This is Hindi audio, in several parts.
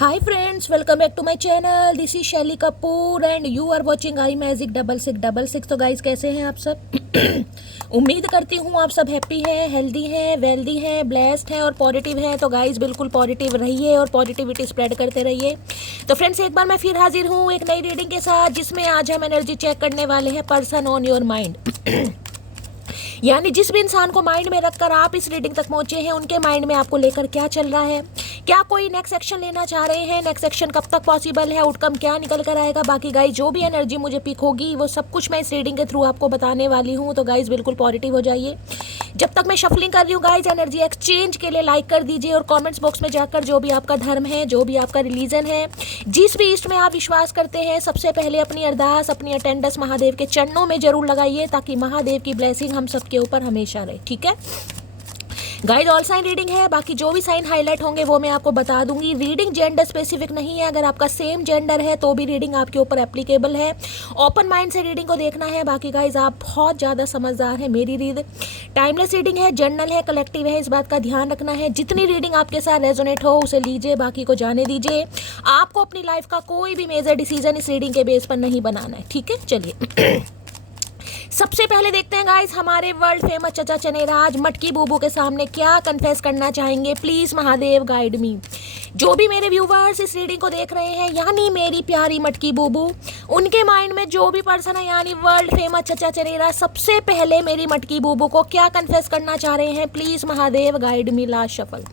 Hi friends, welcome back to my channel. This is Shelly Kapoor and you are watching I magic 6666। तो गाइस कैसे हैं आप सब? उम्मीद करती हूँ आप सब हैप्पी हैं, हेल्दी हैं, वेल्दी हैं, ब्लेस्ड हैं और पॉजिटिव हैं। तो गाइस बिल्कुल पॉजिटिव रहिए और पॉजिटिविटी स्प्रेड करते रहिए। तो फ्रेंड्स एक बार मैं फिर हाजिर हूँ एक नई रीडिंग के साथ, जिसमें आज हम एनर्जी चेक करने वाले हैं पर्सन ऑन योर माइंड। यानी जिस भी इंसान को माइंड में रखकर आप इस रीडिंग तक पहुंचे हैं, उनके माइंड में आपको लेकर क्या चल रहा है, क्या कोई नेक्स्ट एक्शन लेना चाह रहे हैं, नेक्स्ट एक्शन कब तक पॉसिबल है, आउटकम क्या निकल कर आएगा। बाकी गाइज जो भी एनर्जी मुझे पिक होगी वो सब कुछ मैं इस रीडिंग के थ्रू आपको बताने वाली हूँ। तो गाइज बिल्कुल पॉजिटिव हो जाइए। जब तक मैं शफलिंग कर रही हूँ गाइज, एनर्जी एक्सचेंज के लिए लाइक कर दीजिए और कमेंट्स बॉक्स में जाकर जो भी आपका धर्म है, जो भी आपका रिलीजन है, जिस भी इष्ट में आप विश्वास करते हैं, सबसे पहले अपनी अरदास, अपनी अटेंडेंस महादेव के चरणों में जरूर लगाइए, ताकि महादेव की ब्लेसिंग हम सबके ऊपर हमेशा रहे। ठीक है गाइड, ऑल साइन रीडिंग है। बाकी जो भी साइन हाईलाइट होंगे वो मैं आपको बता दूंगी। रीडिंग जेंडर स्पेसिफिक नहीं है। अगर आपका सेम जेंडर है तो भी रीडिंग आपके ऊपर एप्लीकेबल है। ओपन माइंड से रीडिंग को देखना है। बाकी गाइज आप बहुत ज़्यादा समझदार हैं। मेरी रीड टाइमलेस रीडिंग है, जर्नल है, कलेक्टिव है, इस बात का ध्यान रखना है। जितनी रीडिंग आपके साथ रेजोनेट हो उसे लीजिए, बाकी को जाने दीजिए। आपको अपनी लाइफ का कोई भी मेजर डिसीजन इस रीडिंग के बेस पर नहीं बनाना है। ठीक है, चलिए सबसे पहले देखते हैं गाइस, हमारे वर्ल्ड फेमस चचा चनेराज मटकी बूबू के सामने क्या कन्फेस करना चाहेंगे। प्लीज महादेव गाइड मी। जो भी मेरे व्यूवर्स इस रीडिंग को देख रहे हैं, यानी मेरी प्यारी मटकी बूबू, उनके माइंड में जो भी पर्सन है, यानी वर्ल्ड फेमस चचा चनेराज, सबसे पहले मेरी मटकी बूबू को क्या कन्फेस करना चाह रहे हैं। Please Mahadev guide me. Last shuffle,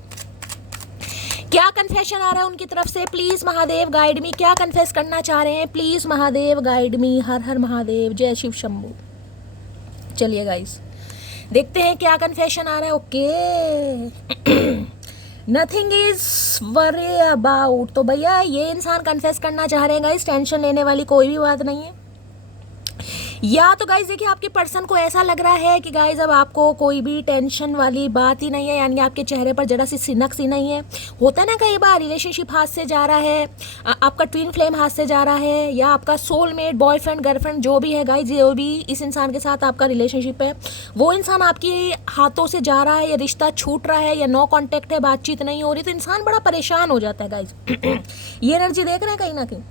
क्या कन्फेशन आ रहा है उनकी तरफ से। Please Mahadev guide me. क्या कन्फेस करना चाह रहे हैं। Please Mahadev guide me. Har हर महादेव, जय शिव शंभू। चलिए गाइस देखते हैं क्या कन्फेशन आ रहा है। Okay, nothing is worry about. तो भैया ये इंसान कन्फेस करना चाह रहे हैं गाइस, टेंशन लेने वाली कोई भी बात नहीं है। या तो गाइज देखिए, आपके पर्सन को ऐसा लग रहा है कि गाइज अब आपको कोई भी टेंशन वाली बात ही नहीं है, यानी आपके चेहरे पर जरा सी सिनक सी नहीं है। होता है ना कई बार रिलेशनशिप हाथ से जा रहा है, आपका ट्विन फ्लेम हाथ से जा रहा है, या आपका सोलमेट, बॉयफ्रेंड, गर्लफ्रेंड जो भी है गाइज, जो भी इस इंसान के साथ आपका रिलेशनशिप है, वो इंसान आपके हाथों से जा रहा है, या रिश्ता छूट रहा है, या नो कॉन्टेक्ट है, बातचीत नहीं हो रही, तो इंसान बड़ा परेशान हो जाता है गाइज। ये एनर्जी देख रहे हैं कहीं ना कहीं।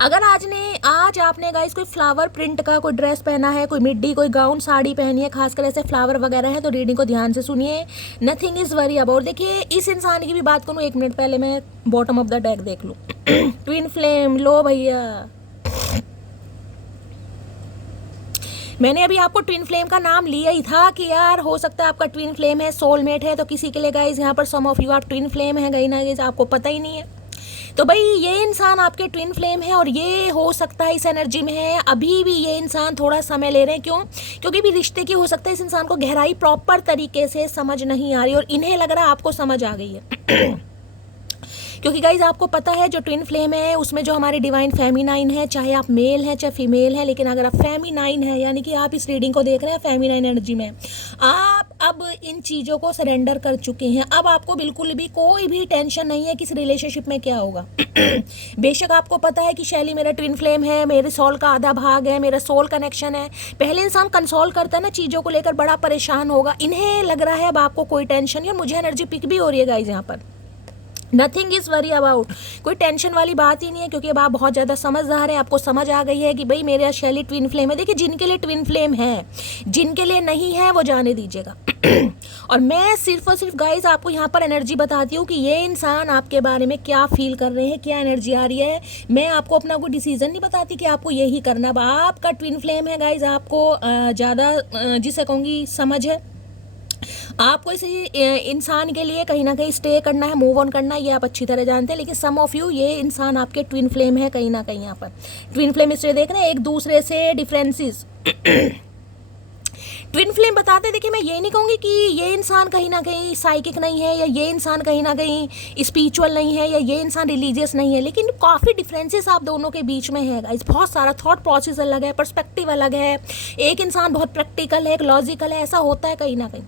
अगर आज आपने गाइस कोई फ्लावर प्रिंट का कोई ड्रेस पहना है, कोई मिड्डी, कोई गाउन, साड़ी पहनी है, खासकर ऐसे फ्लावर वगैरह है, तो रीडिंग को ध्यान से सुनिए। Nothing is worry about. देखिए इस इंसान की भी बात करूँ, एक मिनट पहले मैं बॉटम ऑफ द डेक देख लूँ। ट्विन फ्लेम, लो भैया, मैंने अभी आपको ट्विन फ्लेम का नाम लिया ही था कि यार हो सकता है आपका ट्विन फ्लेम है, सोलमेट है। तो किसी के लिए गाइज यहाँ पर सम ऑफ यू आप ट्विन फ्लेम है, गई ना गाइज, आपको पता ही नहीं है। तो भाई ये इंसान आपके ट्विन फ्लेम है, और ये हो सकता है इस एनर्जी में है। अभी भी ये इंसान थोड़ा समय ले रहे हैं। क्यों? क्योंकि भी रिश्ते की हो सकता है इस इंसान को गहराई प्रॉपर तरीके से समझ नहीं आ रही, और इन्हें लग रहा है आपको समझ आ गई है। क्योंकि गाइज आपको पता है जो ट्विन फ्लेम है उसमें जो हमारी डिवाइन फेमिनाइन है, चाहे आप मेल हैं चाहे फीमेल हैं, लेकिन अगर आप फेमिनाइन है, यानी कि आप इस रीडिंग को देख रहे हैं फेमिनाइन एनर्जी में, आप अब इन चीज़ों को सरेंडर कर चुके हैं। अब आपको बिल्कुल भी कोई भी टेंशन नहीं है कि इस रिलेशनशिप में क्या होगा। बेशक आपको पता है कि शैली मेरा ट्विन फ्लेम है, मेरे सोल का आधा भाग है, मेरा सोल कनेक्शन है। पहले इंसान कंसोल करता है ना चीज़ों को लेकर, बड़ा परेशान होगा। इन्हें लग रहा है अब आपको कोई टेंशन नहीं, और मुझे एनर्जी पिक भी हो रही है गाइज यहाँ पर। नथिंग इज़ वरी अबाउट, कोई टेंशन वाली बात ही नहीं है, क्योंकि अब आप बहुत ज़्यादा समझदार हैं। आपको समझ आ गई है कि भाई मेरा शैली ट्विन फ्लेम है। देखिए जिनके लिए ट्विन फ्लेम है, जिनके लिए नहीं है वो जाने दीजिएगा। और मैं सिर्फ और सिर्फ गाइज आपको यहाँ पर एनर्जी बताती हूँ कि ये इंसान आपके बारे में क्या फील कर रहे हैं, क्या एनर्जी आ रही है। मैं आपको अपना कोई डिसीजन नहीं बताती कि आपको यही करना। अब आपका ट्विन फ्लेम है गाइज, आपको ज़्यादा जिसे कहूँगी समझ है। आपको इस इंसान के लिए कहीं ना कहीं स्टे करना है, मूव ऑन करना है, ये आप अच्छी तरह जानते हैं। लेकिन सम ऑफ यू, ये इंसान आपके ट्विन फ्लेम है कहीं ना कहीं। यहाँ पर ट्विन फ्लेम इसलिए देख रहे हैं, एक दूसरे से डिफरेंसेस। ट्विन फ्लेम बताते, देखिए मैं ये नहीं कहूँगी कि ये इंसान कहीं ना कहीं साइकिक नहीं है, या ये इंसान कहीं ना कहीं स्पिरिचुअल नहीं है, या ये इंसान रिलीजियस नहीं है, लेकिन काफ़ी डिफरेंसेस आप दोनों के बीच में है गाइस। बहुत सारा थॉट प्रोसेस अलग है, पर्सपेक्टिव अलग है। एक इंसान बहुत प्रैक्टिकल है, एक लॉजिकल है, ऐसा होता है कहीं ना कहीं।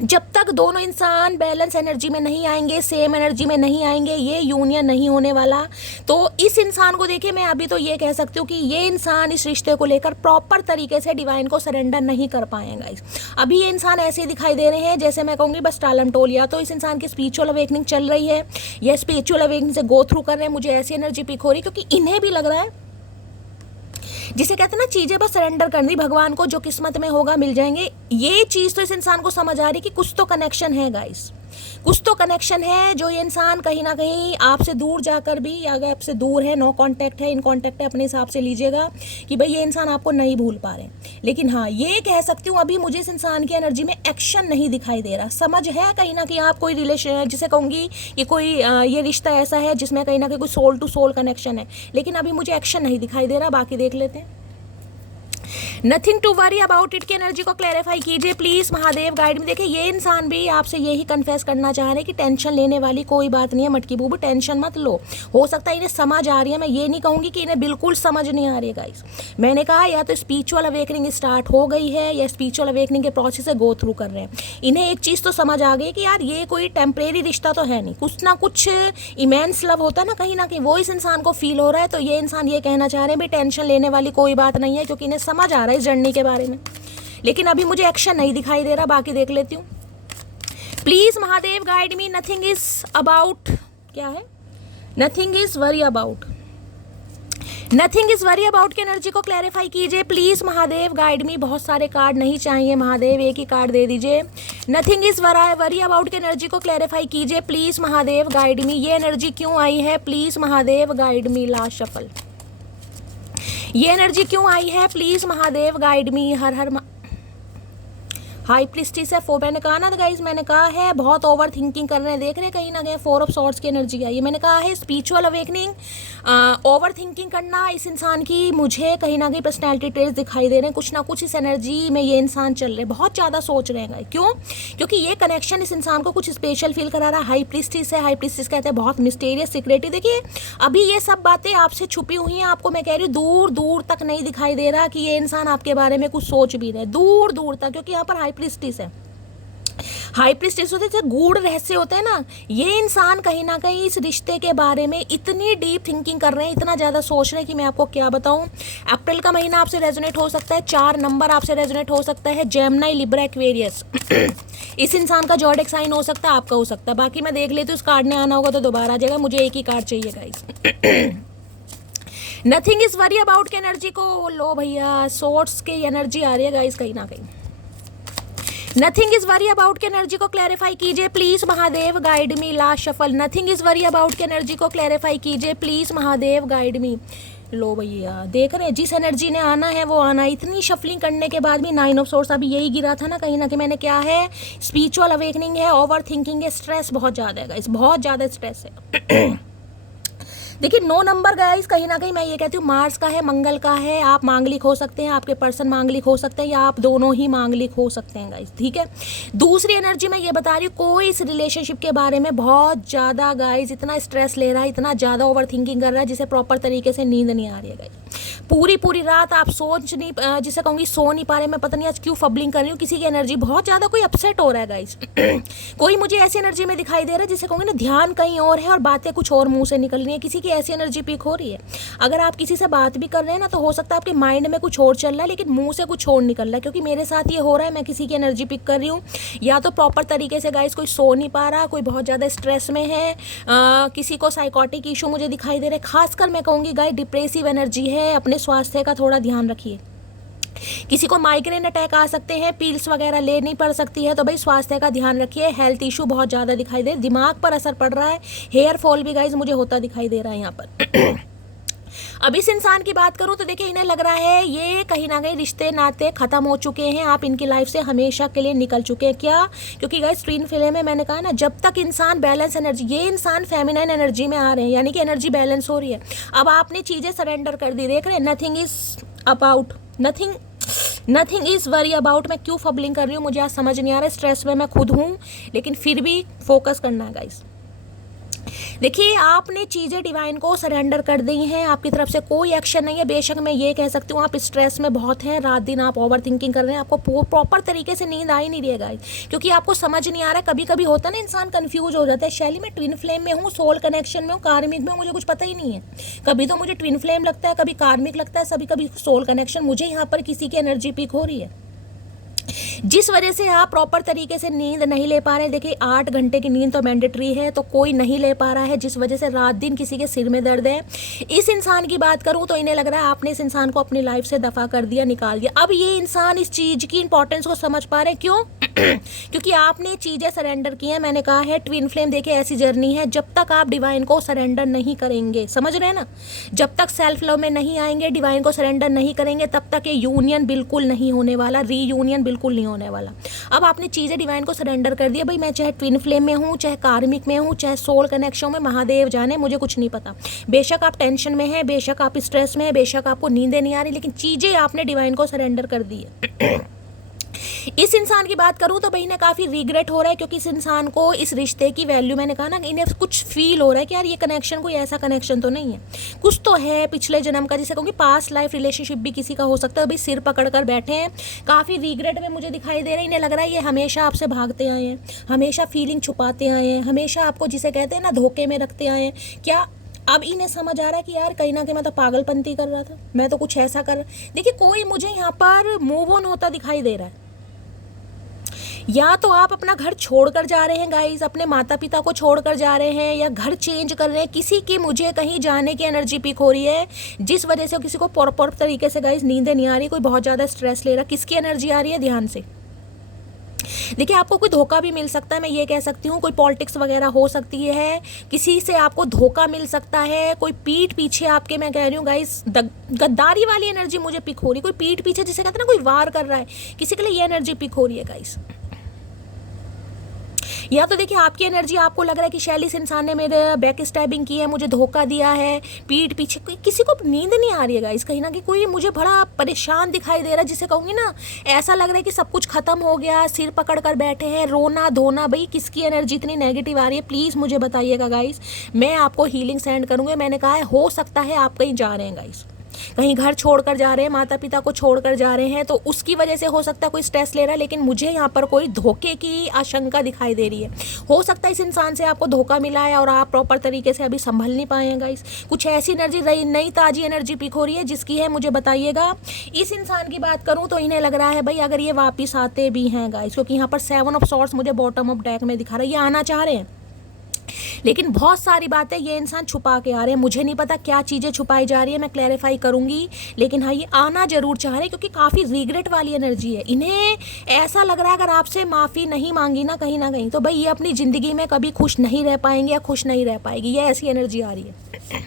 जब तक दोनों इंसान बैलेंस एनर्जी में नहीं आएंगे, सेम एनर्जी में नहीं आएंगे, ये यूनियन नहीं होने वाला। तो इस इंसान को देखिए, मैं अभी तो ये कह सकती हूँ कि ये इंसान इस रिश्ते को लेकर प्रॉपर तरीके से डिवाइन को सरेंडर नहीं कर पाएगा। अभी ये इंसान ऐसे दिखाई दे रहे हैं जैसे मैं कहूँगी बस टालम टोल, या तो इस इंसान की स्पिरिचुअल अवेकनिंग चल रही है या स्पिरिचुअल अवेकनिंग से गो थ्रू कर रहे हैं, मुझे ऐसी एनर्जी पिक हो रही, क्योंकि इन्हें भी लग रहा है, जिसे कहते हैं ना चीजें बस सरेंडर करनी भगवान को, जो किस्मत में होगा मिल जाएंगे। ये चीज तो इस इंसान को समझ आ रही कि कुछ तो कनेक्शन है गाइस, कुछ तो कनेक्शन है, जो ये इंसान कहीं ना कहीं आपसे दूर जाकर भी, या अगर आपसे दूर है, नो कांटेक्ट है, इन कांटेक्ट है, अपने हिसाब से लीजिएगा कि भाई ये इंसान आपको नहीं भूल पा रहे। लेकिन हाँ, ये कह सकती हूँ अभी मुझे इस इंसान की एनर्जी में एक्शन नहीं दिखाई दे रहा। समझ है कहीं ना कहीं आप कोई रिलेशन, जिसे कहूँगी कि कोई ये रिश्ता ऐसा है जिसमें कहीं ना कहीं कोई सोल टू सोल कनेक्शन है, लेकिन अभी मुझे एक्शन नहीं दिखाई दे रहा। बाकी देख लेते हैं। Nothing to worry about it की एनर्जी को क्लैरिफाई कीजिए प्लीज महादेव, गाइड में। देखिए ये इंसान भी आपसे यही कन्फेस करना चाह रहे हैं कि टेंशन लेने वाली कोई बात नहीं है, मटकी बूबू टेंशन मत लो। हो सकता है इन्हें समझ आ रही है, मैं ये नहीं कहूँगी कि इन्हें बिल्कुल समझ नहीं आ रही है गाइस। मैंने कहा या तो स्पिरिचुअल अवेकनिंग स्टार्ट हो गई है या स्पिरिचुअल अवेकनिंग के प्रोसेस से गो थ्रू कर रहे हैं। इन्हें एक चीज़ तो समझ आ गई कि यार ये कोई टेम्परेरी रिश्ता तो है नहीं, कुछ ना कुछ इमेंस लव होता है ना कहीं वो इस इंसान को फील हो रहा है। तो ये इंसान ये कहना चाह रहे हैं भाई टेंशन लेने वाली कोई बात नहीं है, क्योंकि इन्हें समझ आ रहा है इस जर्नी के बारे में, लेकिन अभी मुझे एक्शन नहीं दिखाई दे रहा। बाकी देख लेती हूँ please Mahadev, guide me. Nothing is about, क्या है, nothing is worry about, nothing is worry about की एनर्जी को क्लैरिफाई कीजिए प्लीज महादेव, गाइड मी। बहुत सारे कार्ड नहीं चाहिए महादेव, एक ही कार्ड दे दीजिए। नथिंग इज वरी अबाउट की एनर्जी को क्लैरिफाई कीजिए प्लीज महादेव, गाइड मी। ये एनर्जी क्यों आई है please Mahadev, guide me. Last shuffle, ये एनर्जी क्यों आई है please Mahadev, guide me. Har her high priestess है, मैंने कहा ना गाइस, मैंने कहा है बहुत ओवर थिंकिंग कर रहे हैं, देख रहे हैं कहीं ना कहीं 4 ऑफ सॉर्ड्स की एनर्जी आई है। मैंने कहा है स्पिरिचुअल अवेकनिंग, ओवर थिंकिंग करना इस इंसान की, मुझे कहीं ना कहीं पर्सनैलिटी ट्रेट्स दिखाई दे रहे हैं। कुछ ना कुछ इस एनर्जी में ये इंसान चल रहे हैं, बहुत ज़्यादा सोच रहे हैं। क्यों? क्योंकि ये कनेक्शन इस इंसान को कुछ स्पेशल फील करा रहा है। हाई प्रिस्टिस है, हाई प्रिस्टिस कहते हैं बहुत मिस्टीरियस सिक्रेटिव। देखिए अभी ये सब बातें आपसे छुपी हुई हैं, आपको मैं कह रही हूँ दूर दूर तक नहीं दिखाई दे रहा कि ये इंसान आपके बारे में कुछ सोच भी रहे, दूर दूर तक, क्योंकि यहाँ पर हाई प्रिस्टिस है। हाई प्रिस्टिस होते हैं, गूढ़ रहस्य होते हैं ना, ये इंसान कहीं ना कहीं इस रिश्ते के बारे में इतनी डीप थिंकिंग कर रहे हैं, इतना ज़्यादा सोच रहे हैं कि मैं आपको क्या बताऊं। अप्रैल का महीना आपसे रेजोनेट हो सकता है, 4 नंबर आपसे रेजोनेट हो सकता है, जेमिनी, लिब्रा, एक्वेरियस। इस इंसान का जॉडिक साइन हो सकता है, आपका हो सकता है। बाकी मैं देख लेती हूँ, इस कार्ड ने आना होगा तो दोबारा आ जाएगा, मुझे एक ही कार्ड चाहिए guys. Nothing is worry about की एनर्जी को लो भैया, सोर्ट्स की एनर्जी आ रही है गाइस कहीं ना कहीं। नथिंग इज वरी अबाउट की एनर्जी को क्लैरिफाई कीजिए please Mahadev, guide me. Last shuffle, nothing is worry about की एनर्जी को क्लैरिफाई कीजिए प्लीज महादेव, गाइड मी। लो भैया, देख रहे हैं जिस एनर्जी ने आना है वो आना। इतनी शफलिंग करने के बाद भी 9 ऑफ सोर्स अभी यही गिरा था ना कहीं ना कहीं। मैंने क्या है, स्पिरिचुअल अवेकनिंग है, ओवर थिंकिंग है, स्ट्रेस बहुत ज़्यादा है गाइस, बहुत ज़्यादा स्ट्रेस है। देखिए 9 नंबर गाइस कहीं ना कहीं मैं ये कहती हूँ मार्स का है, मंगल का है। आप मांगलिक हो सकते हैं, आपके पर्सन मांगलिक हो सकते हैं, या आप दोनों ही मांगलिक हो सकते हैं गाइस, ठीक है। दूसरी एनर्जी मैं ये बता रही हूँ, कोई इस रिलेशनशिप के बारे में बहुत ज़्यादा गाइस इतना स्ट्रेस ले रहा है, इतना ज़्यादा ओवर थिंकिंग कर रहा है जिसे प्रॉपर तरीके से नींद नहीं आ रही है गाइस। पूरी रात आप सोच नहीं, जिसे कहूँगी सो नहीं पा रहे। मैं पता नहीं आज क्यों फबलिंग कर रही हूँ, किसी की एनर्जी बहुत ज़्यादा कोई अपसेट हो रहा है गाइस। कोई मुझे ऐसी एनर्जी में दिखाई दे रहा है जिसे कहूँगी ना ध्यान कहीं और है और बातें कुछ और मुंह से निकल रही है। किसी की ऐसी एनर्जी पिक हो रही है। अगर आप किसी से बात भी कर रहे हैं ना तो हो सकता है आपके माइंड में कुछ और चल रहा है लेकिन मुंह से कुछ और निकल रहा है, क्योंकि मेरे साथ ये हो रहा है। मैं किसी की एनर्जी पिक कर रही हूँ, या तो प्रॉपर तरीके से गाइस कोई सो नहीं पा रहा, कोई बहुत ज़्यादा स्ट्रेस में है, किसी को साइकोटिक इशू मुझे दिखाई दे रहे। खासकर मैं कहूँगी गाइस डिप्रेसिव एनर्जी है, अपने स्वास्थ्य का थोड़ा ध्यान रखिए। किसी को माइग्रेन अटैक आ सकते हैं, पील्स वगैरह ले नहीं पड़ सकती है, तो भाई स्वास्थ्य का ध्यान रखिए। हेल्थ इशू बहुत ज़्यादा दिखाई दे, दिमाग पर असर पड़ रहा है, हेयर फॉल भी गाइस मुझे होता दिखाई दे रहा है यहाँ पर। अब इस इंसान की बात करूं तो देखिए इन्हें लग रहा है ये कहीं ना कहीं रिश्ते नाते खत्म हो चुके हैं, आप इनकी लाइफ से हमेशा के लिए निकल चुके हैं। क्या? क्योंकि गाइस ट्विन फ्लेम में मैंने कहा ना, जब तक इंसान बैलेंस एनर्जी, ये इंसान फेमिनाइन एनर्जी में आ रहे हैं, यानी कि एनर्जी बैलेंस हो रही है। अब आपने चीज़ें सरेंडर कर दी, देख रहे हैं। Nothing is about, nothing is worry about. मैं क्यों फबलिंग कर रही हूँ मुझे आज समझ नहीं आ रहा है, स्ट्रेस में मैं खुद हूँ, लेकिन फिर भी फोकस करना है गाइस। देखिए, आपने चीज़ें डिवाइन को सरेंडर कर दी हैं, आपकी तरफ से कोई एक्शन नहीं है। बेशक मैं ये कह सकती हूँ आप स्ट्रेस में बहुत हैं, रात दिन आप ओवर थिंकिंग कर रहे हैं, आपको प्रॉपर तरीके से नींद आ ही नहीं रही है गाइस, क्योंकि आपको समझ नहीं आ रहा है। कभी कभी होता है ना, इंसान कंफ्यूज हो जाता है, शैली मैं ट्विन फ्लेम में हूँ, सोल कनेक्शन में हूँ, कार्मिक में हूँ, मुझे कुछ पता ही नहीं है। कभी तो मुझे ट्विन फ्लेम लगता है, कभी कार्मिक लगता है, कभी कभी सोल कनेक्शन। मुझे यहाँ पर किसी की एनर्जी पिक हो रही है, जिस वजह से आप प्रॉपर तरीके से नींद नहीं ले पा रहे। देखिए 8 घंटे की नींद तो मैंडेटरी है, तो कोई नहीं ले पा रहा है, जिस वजह से रात दिन किसी के सिर में दर्द है। इस इंसान की बात करूं तो इन्हें लग रहा है आपने इस इंसान को अपनी लाइफ से दफा कर दिया, निकाल दिया। अब ये इंसान इस चीज़ की इंपॉर्टेंस को समझ पा रहे हैं। क्यों? क्योंकि आपने चीज़ें सरेंडर की हैं। मैंने कहा है ट्विन फ्लेम देखिए ऐसी जर्नी है, जब तक आप डिवाइन को सरेंडर नहीं करेंगे, समझ रहे हैं ना, जब तक सेल्फ लव में नहीं आएंगे, डिवाइन को सरेंडर नहीं करेंगे, तब तक ये यूनियन बिल्कुल नहीं होने वाला, रीयूनियन बिल्कुल नहीं होने वाला। अब आपने चीज़ें डिवाइन को सरेंडर कर दिया। भाई मैं चाहे ट्विन फ्लेम में हूँ, चाहे कार्मिक में हूँ, चाहे सोल कनेक्शन में, महादेव जाने, मुझे कुछ नहीं पता। बेशक आप टेंशन में हैं, बेशक आप स्ट्रेस में हैं, बेशक आपको नींदें नहीं आ रही, लेकिन चीज़ें आपने डिवाइन को सरेंडर कर दी है। इस इंसान की बात करूं तो भाई इन्हें काफ़ी रिग्रेट हो रहा है, क्योंकि इस इंसान को इस रिश्ते की वैल्यू, मैंने कहा ना, इन्हें कुछ फील हो रहा है कि यार ये कनेक्शन कोई ऐसा कनेक्शन तो नहीं है, कुछ तो है पिछले जन्म का, जिसे कहूँगी पास्ट लाइफ रिलेशनशिप भी किसी का हो सकता है। भाई सिर पकड़ कर बैठे हैं, काफ़ी रिग्रेट में मुझे दिखाई दे रहा है। इन्हें लग रहा है ये हमेशा आपसे भागते आए हैं, हमेशा फीलिंग छुपाते आए हैं, हमेशा आपको जिसे कहते हैं ना धोखे में रखते आए हैं। क्या अब इन्हें समझ आ रहा है कि यार कहीं ना कहीं मैं तो पागलपंती कर रहा था, मैं तो कुछ ऐसा कर। देखिए कोई मुझे यहाँ पर मूव ऑन होता दिखाई दे रहा है। या तो आप अपना घर छोड़कर जा रहे हैं गाइस, अपने माता पिता को छोड़कर जा रहे हैं, या घर चेंज कर रहे हैं। किसी की मुझे कहीं जाने की एनर्जी पिक हो रही है, जिस वजह से किसी को प्रॉपर तरीके से गाइस नींदें नहीं आ रही, कोई बहुत ज़्यादा स्ट्रेस ले रहा। किसकी एनर्जी आ रही है, ध्यान से देखिए। आपको कोई धोखा भी मिल सकता है, मैं ये कह सकती हूँ, कोई पॉलिटिक्स वगैरह हो सकती है, किसी से आपको धोखा मिल सकता है, कोई पीठ पीछे आपके, मैं कह रही हूँ गाइस, गद्दारी वाली एनर्जी मुझे पिक हो रही है। कोई पीठ पीछे जिसे कहते हैं ना कोई वार कर रहा है, किसी के लिए ये एनर्जी पिक हो रही है गाइस। या तो देखिए आपकी एनर्जी, आपको लग रहा है कि शैली इस इंसान ने मेरे बैक स्टैबिंग की है, मुझे धोखा दिया है, पीठ पीछे। किसी को नींद नहीं आ रही है गाइस, कहीं ना कहीं कोई मुझे बड़ा परेशान दिखाई दे रहा है, जिसे कहूँगी ना ऐसा लग रहा है कि सब कुछ खत्म हो गया, सिर पकड़ कर बैठे हैं, रोना धोना। भाई किसकी एनर्जी इतनी नेगेटिव आ रही है, प्लीज़ मुझे बताइएगा गाइस, मैं आपको हीलिंग सेंड करूँगी। मैंने कहा है हो सकता है आप कहीं जा रहे हैं गाइस, कहीं घर छोड़कर जा रहे हैं, माता पिता को छोड़कर जा रहे हैं, तो उसकी वजह से हो सकता है कोई स्ट्रेस ले रहा है, लेकिन मुझे यहाँ पर कोई धोखे की आशंका दिखाई दे रही है। हो सकता है इस इंसान से आपको धोखा मिला है और आप प्रॉपर तरीके से अभी संभल नहीं पाए हैं गाइस। कुछ ऐसी एनर्जी, नई ताजी एनर्जी पिक हो रही है, जिसकी है मुझे बताइएगा। इस इंसान की बात करूँ तो इन्हें लग रहा है भाई अगर ये वापिस आते भी हैं गाइस, क्योंकि यहाँ पर 7 ऑफ सॉर्ड्स मुझे बॉटम ऑफ डेक में दिखा रहा है, ये आना चाह रहे हैं, लेकिन बहुत सारी बातें ये इंसान छुपा के आ रहे हैं। मुझे नहीं पता क्या चीज़ें छुपाई जा रही है, मैं क्लैरिफाई करूंगी, लेकिन हाँ ये आना जरूर चाह रहे हैं, क्योंकि काफ़ी रिग्रेट वाली एनर्जी है। इन्हें ऐसा लग रहा है अगर आपसे माफ़ी नहीं मांगी ना कहीं ना कहीं, तो भाई ये अपनी ज़िंदगी में कभी खुश नहीं रह पाएंगे या खुश नहीं रह पाएगी, ये ऐसी एनर्जी आ रही है।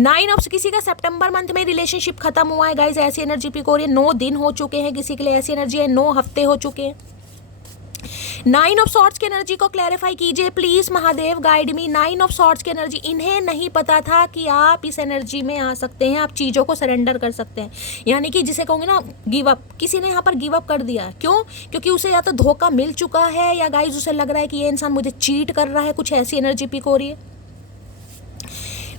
9 ऑफ, किसी का सितंबर मंथ में रिलेशनशिप खत्म हुआ है गाइज, ऐसी एनर्जी पिक हो रही है। 9 दिन हो चुके हैं, किसी के लिए ऐसी एनर्जी है, 9 हफ्ते हो चुके हैं। 9 ऑफ सॉर्ड्स की एनर्जी को क्लैरिफाई कीजिए please, Mahadev guide me. 9 of swords की एनर्जी, इन्हें नहीं पता था कि आप इस एनर्जी में आ सकते हैं, आप चीज़ों को सरेंडर कर सकते हैं, यानी कि जिसे कहूँगे ना गिव अप। किसी ने यहाँ पर गिव अप कर दिया, क्यों? क्योंकि उसे या तो धोखा मिल चुका है, या गाइज उसे लग रहा है कि ये इंसान मुझे चीट कर रहा है, कुछ ऐसी एनर्जी पिक हो रही है।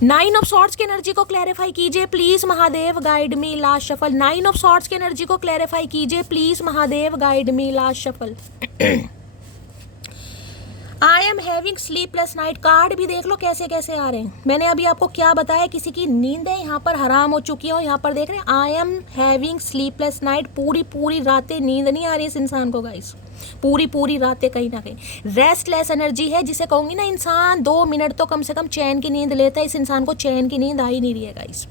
9 ऑफ सॉर्ड्स की एनर्जी को क्लैरिफाई कीजिए please, Mahadev guide me, last shuffle. 9 of swords की एनर्जी को क्लैरिफाई कीजिए please, Mahadev guide me, last shuffle. I am having sleepless night, card भी देख लो कैसे कैसे आ रहे हैं। मैंने अभी आपको क्या बताया, किसी की नींदें यहाँ पर हराम हो चुकी हो, यहाँ पर देख रहे हैं I am having sleepless night, पूरी रातें नींद नहीं आ रही इस इंसान को गाइस, पूरी रातें कहीं ना कहीं रेस्टलेस एनर्जी है, जिसे कहूँगी ना इंसान 2 मिनट तो कम से कम चैन की नींद लेता है, इस इंसान को चैन की नींद आ ही नहीं रही है गाइस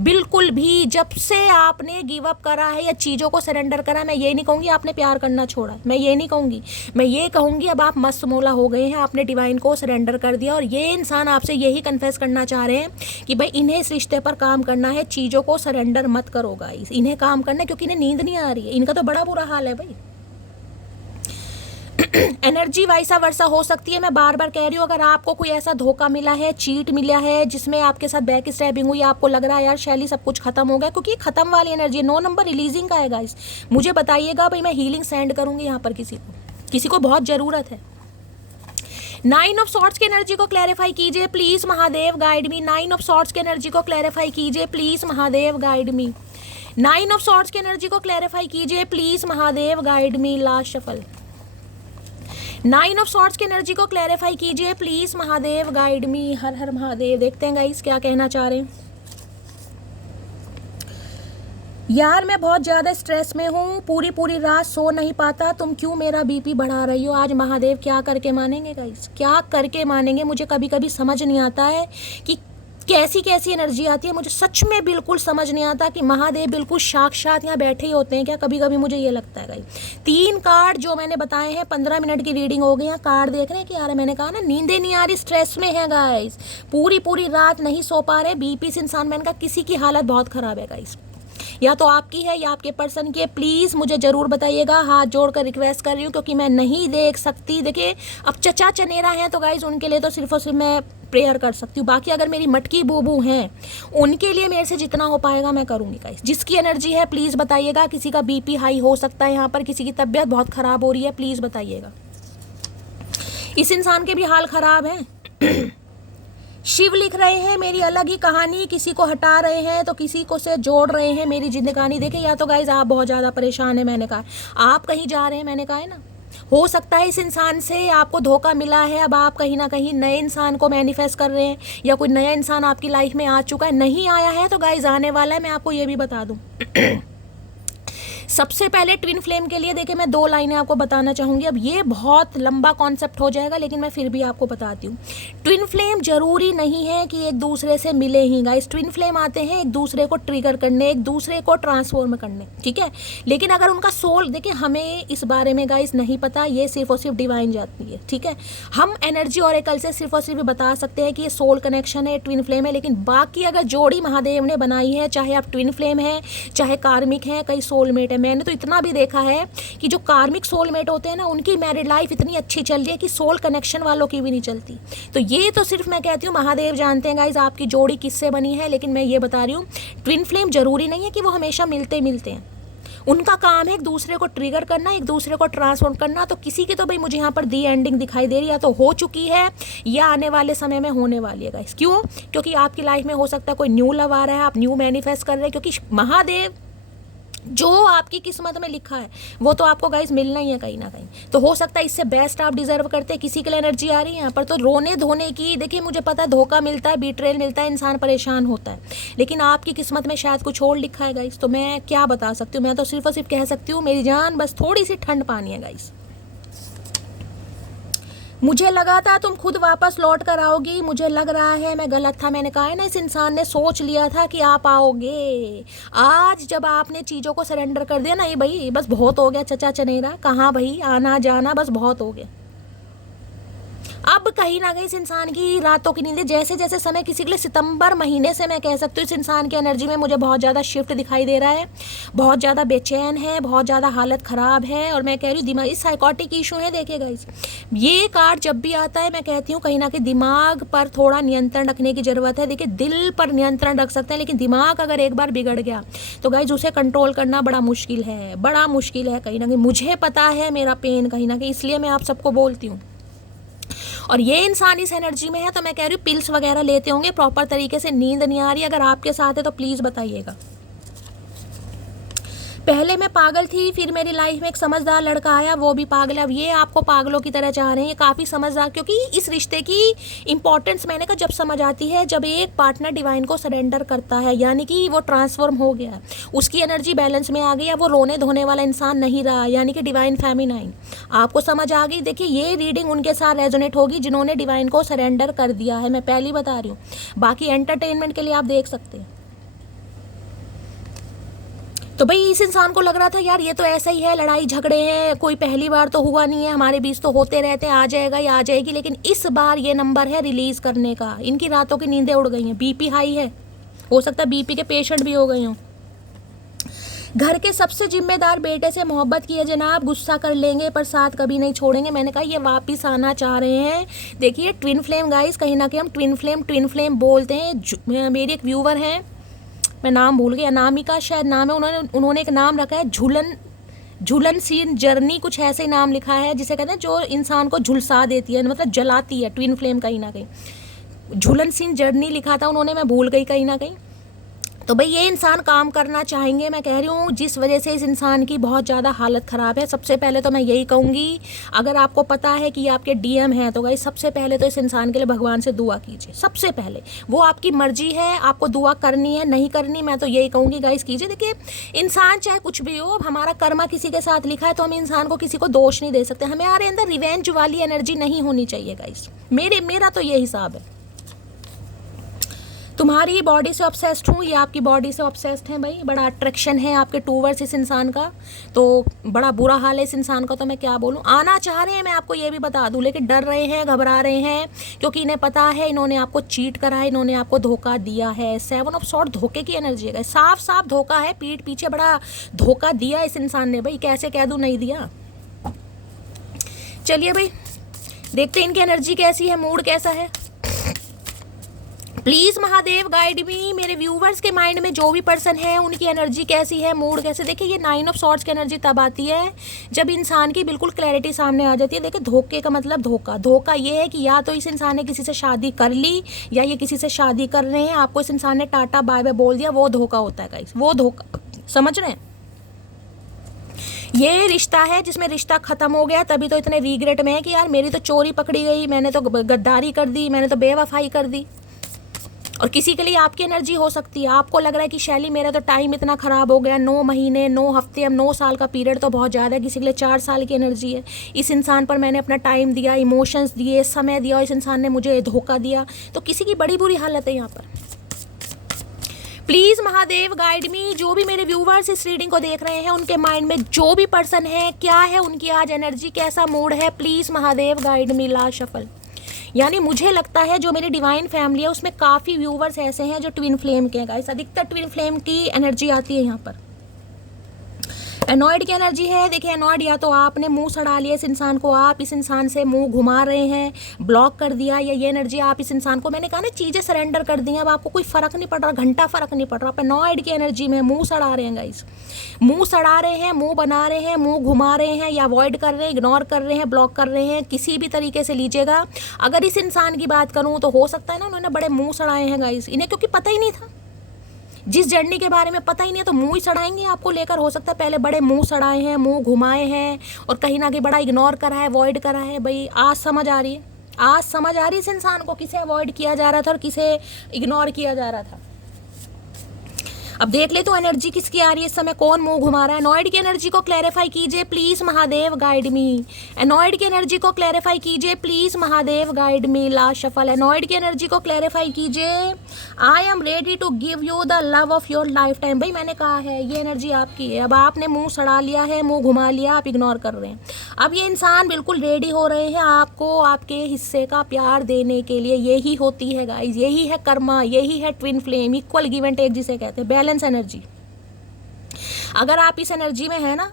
बिल्कुल भी। जब से आपने गिव अप करा है या चीज़ों को सरेंडर करा, मैं ये नहीं कहूँगी आपने प्यार करना छोड़ा, मैं ये नहीं कहूँगी, मैं ये कहूँगी अब आप मस्त मौला हो गए हैं, आपने डिवाइन को सरेंडर कर दिया, और ये इंसान आपसे यही कन्फेस करना चाह रहे हैं कि भाई इन्हें इस रिश्ते पर काम करना है, चीज़ों को सरेंडर मत करो गाइस, इन्हें काम करना है, क्योंकि इन्हें नींद नहीं आ रही है, इनका तो बड़ा बुरा हाल है भाई। एनर्जी वाइसा वर्सा हो सकती है, मैं बार बार कह रही हूँ, अगर आपको कोई ऐसा धोखा मिला है, चीट मिला है, जिसमें आपके साथ बैक स्टैबिंग हुई, आपको लग रहा है यार शैली सब कुछ खत्म हो गया, क्योंकि खत्म वाली एनर्जी है। 9 नंबर रिलीजिंग का है गाइस, मुझे बताइएगा भाई, मैं हीलिंग सेंड करूँगी यहाँ पर किसी को बहुत ज़रूरत है। नाइन ऑफ सॉर्ड्स की एनर्जी को क्लैरिफाई कीजिए please Mahadev guide me. Nine of swords की एनर्जी को क्लैरिफाई कीजिए please Mahadev guide me. Nine of swords की एनर्जी को क्लैरिफाई कीजिए please Mahadev guide me. Last shuffle. Nine of swords की एनर्जी को क्लैरिफाई कीजिए please Mahadev guide me. Har हर महादेव। देखते हैं गाइस क्या कहना चाह रहे हैं। यार मैं बहुत ज़्यादा स्ट्रेस में हूँ, पूरी रात सो नहीं पाता, तुम क्यों मेरा बीपी बढ़ा रही हो। आज महादेव क्या करके मानेंगे गाइस, क्या करके मानेंगे। मुझे कभी कभी समझ नहीं आता है कि कैसी कैसी एनर्जी आती है। मुझे सच में बिल्कुल समझ नहीं आता कि महादेव बिल्कुल साक्षात यहाँ बैठे ही होते हैं क्या। कभी कभी मुझे ये लगता है गाइस। 3 कार्ड जो मैंने बताए हैं, 15 मिनट की रीडिंग हो गई। यहाँ कार्ड देख रहे हैं कि यार मैंने कहा ना नींदें नहीं आ रही, स्ट्रेस में है गाइस, पूरी रात नहीं सो पा रहे। बीपी से इंसान, मैंने कहा किसी की हालत बहुत ख़राब है गाइस, या तो आपकी है या आपके पर्सन की है। प्लीज़ मुझे ज़रूर बताइएगा, हाथ जोड़कर रिक्वेस्ट कर रही हूँ, क्योंकि मैं नहीं देख सकती। देखिए अब चचा चनेरा हैं तो गाइज उनके लिए तो सिर्फ और सिर्फ मैं प्रेयर कर सकती हूँ। बाकी अगर मेरी मटकी बूबू हैं उनके लिए मेरे से जितना हो पाएगा मैं करूँगी गाइज। जिसकी एनर्जी है प्लीज़ बताइएगा। किसी का बीपी हाई हो सकता है यहाँ पर, किसी की तबीयत बहुत ख़राब हो रही है, प्लीज़ बताइएगा। इस इंसान के भी हाल ख़राब हैं। शिव लिख रहे हैं मेरी अलग ही कहानी, किसी को हटा रहे हैं तो किसी को से जोड़ रहे हैं मेरी जिंदगानी। देखे या तो गाइज आप बहुत ज़्यादा परेशान है, मैंने कहा आप कहीं जा रहे हैं, मैंने कहा है ना। हो सकता है इस इंसान से आपको धोखा मिला है, अब आप कहीं ना कहीं नए इंसान को मैनिफेस्ट कर रहे हैं, या कोई नया इंसान आपकी लाइफ में आ चुका है। नहीं आया है तो गाइज आने वाला है, मैं आपको ये भी बता दूँ। सबसे पहले ट्विन फ्लेम के लिए देखिए मैं 2 लाइनें आपको बताना चाहूँगी। अब ये बहुत लंबा कॉन्सेप्ट हो जाएगा, लेकिन मैं फिर भी आपको बताती हूँ। ट्विन फ्लेम जरूरी नहीं है कि एक दूसरे से मिले ही गाइस। ट्विन फ्लेम आते हैं एक दूसरे को ट्रिगर करने, एक दूसरे को ट्रांसफॉर्म करने, ठीक है। लेकिन अगर उनका सोल, देखिए हमें इस बारे में गाइस नहीं पता, ये सिर्फ और सिर्फ डिवाइन जानती है, ठीक है। हम एनर्जी ऑरेकल से सिर्फ और सिर्फ बता सकते हैं कि ये सोल कनेक्शन है, ट्विन फ्लेम है। लेकिन बाकी अगर जोड़ी महादेव ने बनाई है, चाहे आप ट्विन फ्लेम है चाहे कार्मिक है, कई सोलमेट है। मैंने तो इतना भी देखा है कि जो कार्मिक सोलमेट होते हैं ना, उनकी मैरिड लाइफ इतनी अच्छी चल रही है कि सोल कनेक्शन वालों की भी नहीं चलती। तो ये तो सिर्फ मैं कहती हूँ महादेव जानते हैं गाइज आपकी जोड़ी किससे बनी है। लेकिन मैं ये बता रही हूँ ट्विन फ्लेम जरूरी नहीं है कि वो हमेशा मिलते हैं। उनका काम है एक दूसरे को ट्रिगर करना, एक दूसरे को ट्रांसफॉर्म करना। तो किसी की तो भाई मुझे यहाँ पर दी एंडिंग दिखाई दे रही है, या तो हो चुकी है या आने वाले समय में होने वाली है गाइस। क्यों? क्योंकि आपकी लाइफ में हो सकता है कोई न्यू लव आ रहा है, आप न्यू मैनिफेस्ट कर रहे हैं। क्योंकि महादेव जो आपकी किस्मत में लिखा है वो तो आपको गाइस मिलना ही है कहीं ना कहीं। तो हो सकता है इससे बेस्ट आप डिजर्व करते हैं। किसी के लिए एनर्जी आ रही है यहाँ पर तो रोने धोने की। देखिए मुझे पता है धोखा मिलता है, बीट्रेल मिलता है, इंसान परेशान होता है, लेकिन आपकी किस्मत में शायद कुछ और लिखा है गाइस। तो मैं क्या बता सकती हूँ, मैं तो सिर्फ और सिर्फ कह सकती हूँ मेरी जान बस थोड़ी सी ठंड पानी है गाइस। मुझे लगा था तुम खुद वापस लौट कर आओगी, मुझे लग रहा है मैं गलत था। मैंने कहा है ना, इस इंसान ने सोच लिया था कि आप आओगे। आज जब आपने चीज़ों को सरेंडर कर दिया ना, ये भाई बस बहुत हो गया चचा चनेरा, कहाँ भाई आना जाना बस बहुत हो गया। अब कहीं ना कहीं इस इंसान की रातों की नींदें, जैसे जैसे समय किसी के लिए सितंबर महीने से मैं कह सकती हूँ इस इंसान की एनर्जी में मुझे बहुत ज़्यादा शिफ्ट दिखाई दे रहा है। बहुत ज़्यादा बेचैन है, बहुत ज़्यादा हालत ख़राब है। और मैं कह रही हूँ दिमागी साइकोटिक इशू है। देखिएगा इस ये कार्ड जब भी आता है मैं कहती हूँ कहीं ना कहीं दिमाग पर थोड़ा नियंत्रण रखने की ज़रूरत है। देखिए दिल पर नियंत्रण रख सकते हैं, लेकिन दिमाग अगर एक बार बिगड़ गया तो गाइज उसे कंट्रोल करना बड़ा मुश्किल है, बड़ा मुश्किल है कहीं ना कहीं। मुझे पता है मेरा पेन कहीं ना कहीं, इसलिए मैं आप सबको बोलती हूँ। और ये इंसान इस एनर्जी में है तो मैं कह रही हूँ पिल्स वगैरह लेते होंगे, प्रॉपर तरीके से नींद नहीं आ रही। अगर आपके साथ है तो प्लीज़ बताइएगा। पहले मैं पागल थी, फिर मेरी लाइफ में एक समझदार लड़का आया, वो भी पागल है। अब ये आपको पागलों की तरह चाह रहे हैं, ये काफ़ी समझदार। क्योंकि इस रिश्ते की इंपॉर्टेंस मैंने कहा जब समझ आती है, जब एक पार्टनर डिवाइन को सरेंडर करता है, यानी कि वो ट्रांसफॉर्म हो गया, उसकी एनर्जी बैलेंस में आ गई, अब वो रोने धोने वाला इंसान नहीं रहा, यानी कि डिवाइन फेमिनाइन। आपको समझ आ गई। देखिए ये रीडिंग उनके साथ रेजोनेट होगी जिन्होंने डिवाइन को सरेंडर कर दिया है, मैं पहली बता रही हूँ। बाकी एंटरटेनमेंट के लिए आप देख सकते हैं। तो भाई इस इंसान को लग रहा था यार ये तो ऐसा ही है, लड़ाई झगड़े हैं, कोई पहली बार तो हुआ नहीं है, हमारे बीच तो होते रहते हैं, आ जाएगा या आ जाएगी। लेकिन इस बार ये नंबर है रिलीज करने का। इनकी रातों की नींदें उड़ गई हैं, बीपी हाई है, हो सकता है बीपी के पेशेंट भी हो गए हों। घर के सबसे जिम्मेदार बेटे से मोहब्बत की है जनाब, गुस्सा कर लेंगे पर साथ कभी नहीं छोड़ेंगे। मैंने कहा ये वापस आना चाह रहे हैं। देखिए ट्विन फ्लेम गाइस, कहीं ना कहीं हम ट्विन फ्लेम बोलते हैं। मेरी एक व्यूवर है, मैं नाम भूल गई, अनामिका शायद नाम है, उन्होंने एक नाम रखा है झुलनशील जर्नी, कुछ ऐसे नाम लिखा है जिसे कहते हैं जो इंसान को झुलसा देती है, मतलब जलाती है, ट्विन फ्लेम कहीं ना कहीं। झुलनशील जर्नी लिखा था उन्होंने, मैं भूल गई कहीं ना कहीं। तो भाई ये इंसान काम करना चाहेंगे, मैं कह रही हूँ, जिस वजह से इस इंसान की बहुत ज़्यादा हालत ख़राब है। सबसे पहले तो मैं यही कहूँगी, अगर आपको पता है कि आपके डीएम हैं तो गाइस सबसे पहले तो इस इंसान के लिए भगवान से दुआ कीजिए। सबसे पहले वो आपकी मर्जी है, आपको दुआ करनी है नहीं करनी, मैं तो यही कहूँगी गाइस कीजिए। देखिए इंसान चाहे कुछ भी हो, अब हमारा कर्मा किसी के साथ लिखा है तो हम इंसान को किसी को दोष नहीं दे सकते। हमारे अंदर रिवेंज वाली एनर्जी नहीं होनी चाहिए गाइस, मेरा तो ये हिसाब है। तुम्हारी बॉडी से ऑब्सेस्ड हूँ, ये आपकी बॉडी से ऑब्सेस्ड हैं भाई। बड़ा अट्रैक्शन है आपके टूवर्ड्स इस इंसान का, तो बड़ा बुरा हाल है इस इंसान का, तो मैं क्या बोलूँ। आना चाह रहे हैं, मैं आपको ये भी बता दूँ, लेकिन डर रहे हैं, घबरा रहे हैं, क्योंकि इन्हें पता है इन्होंने आपको चीट करा है, इन्होंने आपको धोखा दिया है। 7 ऑफ सॉर्ड धोखे की एनर्जी है, साफ साफ धोखा है, पीठ पीछे बड़ा धोखा दिया इस इंसान ने भाई। कैसे कह दूँ नहीं दिया। चलिए भाई देखते हैं इनकी एनर्जी कैसी है, मूड कैसा है। प्लीज़ महादेव गाइड मी, मेरे व्यूवर्स के माइंड में जो भी पर्सन है उनकी एनर्जी कैसी है, मूड कैसे। देखिए ये 9 ऑफ सॉर्ड्स की एनर्जी तब आती है जब इंसान की बिल्कुल क्लैरिटी सामने आ जाती है। देखिए धोखे का मतलब धोखा ये है कि या तो इस इंसान ने किसी से शादी कर ली या ये किसी से शादी कर रहे हैं, आपको इस इंसान ने टाटा बाय बाय बोल दिया, वो धोखा होता है गाइस, वो धोखा, समझ रहे हैं। ये रिश्ता है जिसमें रिश्ता खत्म हो गया, तभी तो इतने रिग्रेट में है कि यार मेरी तो चोरी पकड़ी गई, मैंने तो गद्दारी कर दी, मैंने तो बेवफाई कर दी। और किसी के लिए आपकी एनर्जी हो सकती है, आपको लग रहा है कि शैली मेरा तो टाइम इतना ख़राब हो गया, 9 महीने 9 हफ्ते, अब 9 साल का पीरियड तो बहुत ज़्यादा है, किसी के लिए 4 साल की एनर्जी है। इस इंसान पर मैंने अपना टाइम दिया, इमोशंस दिए, समय दिया, और इस इंसान ने मुझे धोखा दिया, तो किसी की बड़ी बुरी हालत है यहाँ पर। प्लीज़ महादेव गाइड मी, जो भी मेरे व्यूवर्स इस रीडिंग को देख रहे हैं उनके माइंड में जो भी पर्सन है, क्या है उनकी आज एनर्जी, कैसा मूड है, प्लीज़ महादेव गाइड मी। ला शफल, यानी मुझे लगता है जो मेरी डिवाइन फैमिली है उसमें काफ़ी व्यूवर्स ऐसे हैं जो ट्विन फ्लेम के हैं गाइस। अधिकतर ट्विन फ्लेम की एनर्जी आती है यहाँ पर। एनॉयड की एनर्जी है। देखिए एनॉयड, या तो आपने मुंह सड़ा लिया इस इंसान को, आप इस इंसान से मुंह घुमा रहे हैं, ब्लॉक कर दिया, या ये एनर्जी आप इस इंसान को, मैंने कहा ना, चीज़ें सरेंडर कर दी, अब आपको कोई फ़र्क नहीं पड़ रहा, घंटा फ़र्क नहीं पड़ रहा। आप एनॉयड की एनर्जी में मुंह सड़ा रहे हैं गाइस, मुंह सड़ा रहे हैं, मुंह बना रहे हैं, मुंह घुमा रहे हैं, या अवॉइड कर रहे हैं, इग्नोर कर रहे हैं, ब्लॉक कर रहे हैं, किसी भी तरीके से लीजिएगा। अगर इस इंसान की बात करूँ तो हो सकता है ना उन्होंने बड़े मुँह सड़ाए हैं गाइस, इन्हें क्योंकि पता ही नहीं था, जिस जर्नी के बारे में पता ही नहीं है तो मुंह ही सड़ाएंगे आपको लेकर। हो सकता है पहले बड़े मुंह सड़ाए हैं, मुंह घुमाए हैं, और कहीं ना कहीं बड़ा इग्नोर करा है, अवॉइड करा है। भाई आज समझ आ रही है, आज समझ आ रही है इस इंसान को किसे अवॉइड किया जा रहा था और किसे इग्नोर किया जा रहा था। अब देख ले तो एनर्जी किसकी आ रही है इस समय, कौन मुंह घुमा रहा है। एनॉयड की एनर्जी को क्लैरिफाई कीजिए please Mahadev guide me. Annoyed की एनर्जी को क्लैरिफाई कीजिए please Mahadev guide me. Last shuffle, annoyed की एनर्जी को क्लैरिफाई कीजिए। I am ready to give you the love of your lifetime. भाई मैंने कहा है ये एनर्जी आपकी है। अब आपने मुंह सड़ा लिया है, मुंह घुमा लिया, आप इग्नोर कर रहे हैं। अब ये इंसान बिल्कुल रेडी हो रहे हैं आपको आपके हिस्से का प्यार देने के लिए। यही होती है गाइज, यही है कर्मा, यही है twin flame, equal give and take जिसे कहते हैं, बैलेंस एनर्जी। अगर आप इस एनर्जी में है ना,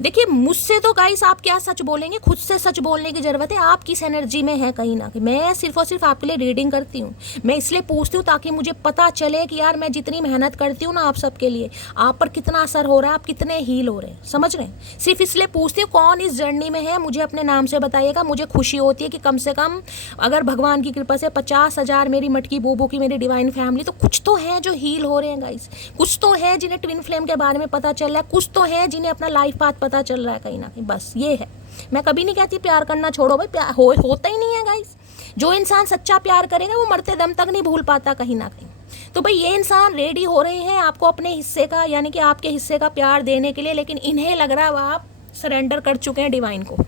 देखिए मुझसे तो गाइस आप क्या सच बोलेंगे, खुद से सच बोलने की ज़रूरत है। आप किस एनर्जी में है कहीं ना कहीं। मैं सिर्फ और सिर्फ आपके लिए रीडिंग करती हूँ, मैं इसलिए पूछती हूँ ताकि मुझे पता चले कि यार मैं जितनी मेहनत करती हूँ ना आप सबके लिए, आप पर कितना असर हो रहा है, आप कितने हील हो रहे हैं, समझ रहे हैं। सिर्फ इसलिए पूछती हूँ कौन इस जर्नी में है, मुझे अपने नाम से बताइएगा। मुझे खुशी होती है कि कम से कम अगर भगवान की कृपा से 50,000 मेरी मटकी बूबू की मेरी डिवाइन फैमिली, तो कुछ तो है जो हील हो रहे हैं गाइस, कुछ तो है जिन्हें ट्विन फ्लेम के बारे में पता चल रहा है, कुछ तो है जिन्हें अपना लाइफ पाथ पता चल रहा है कहीं ना कहीं। बस ये है, मैं कभी नहीं कहती प्यार करना छोड़ो भाई, प्यार होता ही नहीं है गाइस। जो इंसान सच्चा प्यार करेगा वो मरते दम तक नहीं भूल पाता कहीं ना कहीं। तो भाई ये इंसान रेडी हो रहे हैं आपको अपने हिस्से का, यानी कि आपके हिस्से का प्यार देने के लिए, लेकिन इन्हें लग रहा है आप सरेंडर कर चुके हैं डिवाइन को।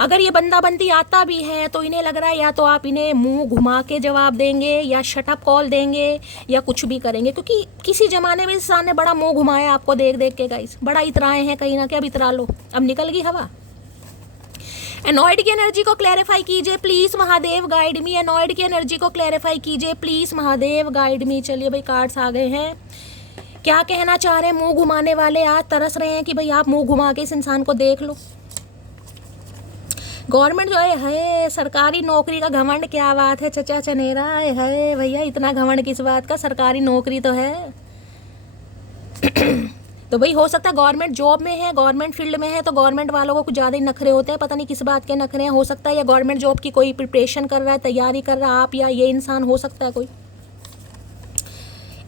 अगर ये बंदा बंदी आता भी है तो इन्हें लग रहा है या तो आप इन्हें मुंह घुमा के जवाब देंगे, या शटअप कॉल देंगे, या कुछ भी करेंगे, क्योंकि किसी जमाने में इंसान ने बड़ा मुंह घुमाया आपको देख देख के गाइस, बड़ा इतराए हैं कहीं ना कहीं। अब इतरा लो, अब निकल गई हवा। एनॉयड की एनर्जी को क्लैरिफाई कीजिए please Mahadev guide me. Annoyed की एनर्जी को क्लैरिफाई कीजिए प्लीज महादेव गाइड मी। चलिए भाई कार्ड्स आ गए हैं। क्या कहना चाह रहे हैं मुंह घुमाने वाले? आज तरस रहे हैं कि भाई आप मुंह घुमा के इस इंसान को देख लो। गवर्नमेंट जो है सरकारी नौकरी का घमंड, क्या बात है चचा चनेरा है भैया, इतना घमंड किस बात का, सरकारी नौकरी तो है। तो भाई हो सकता है गवर्नमेंट जॉब में है, गवर्नमेंट फील्ड में है, तो गवर्नमेंट वालों को कुछ ज़्यादा ही नखरे होते हैं, पता नहीं किस बात के नखरे हैं। हो सकता है या गवर्नमेंट जॉब की कोई प्रिपरेशन कर रहा है, तैयारी कर रहा है आप, या ये इंसान हो सकता है कोई।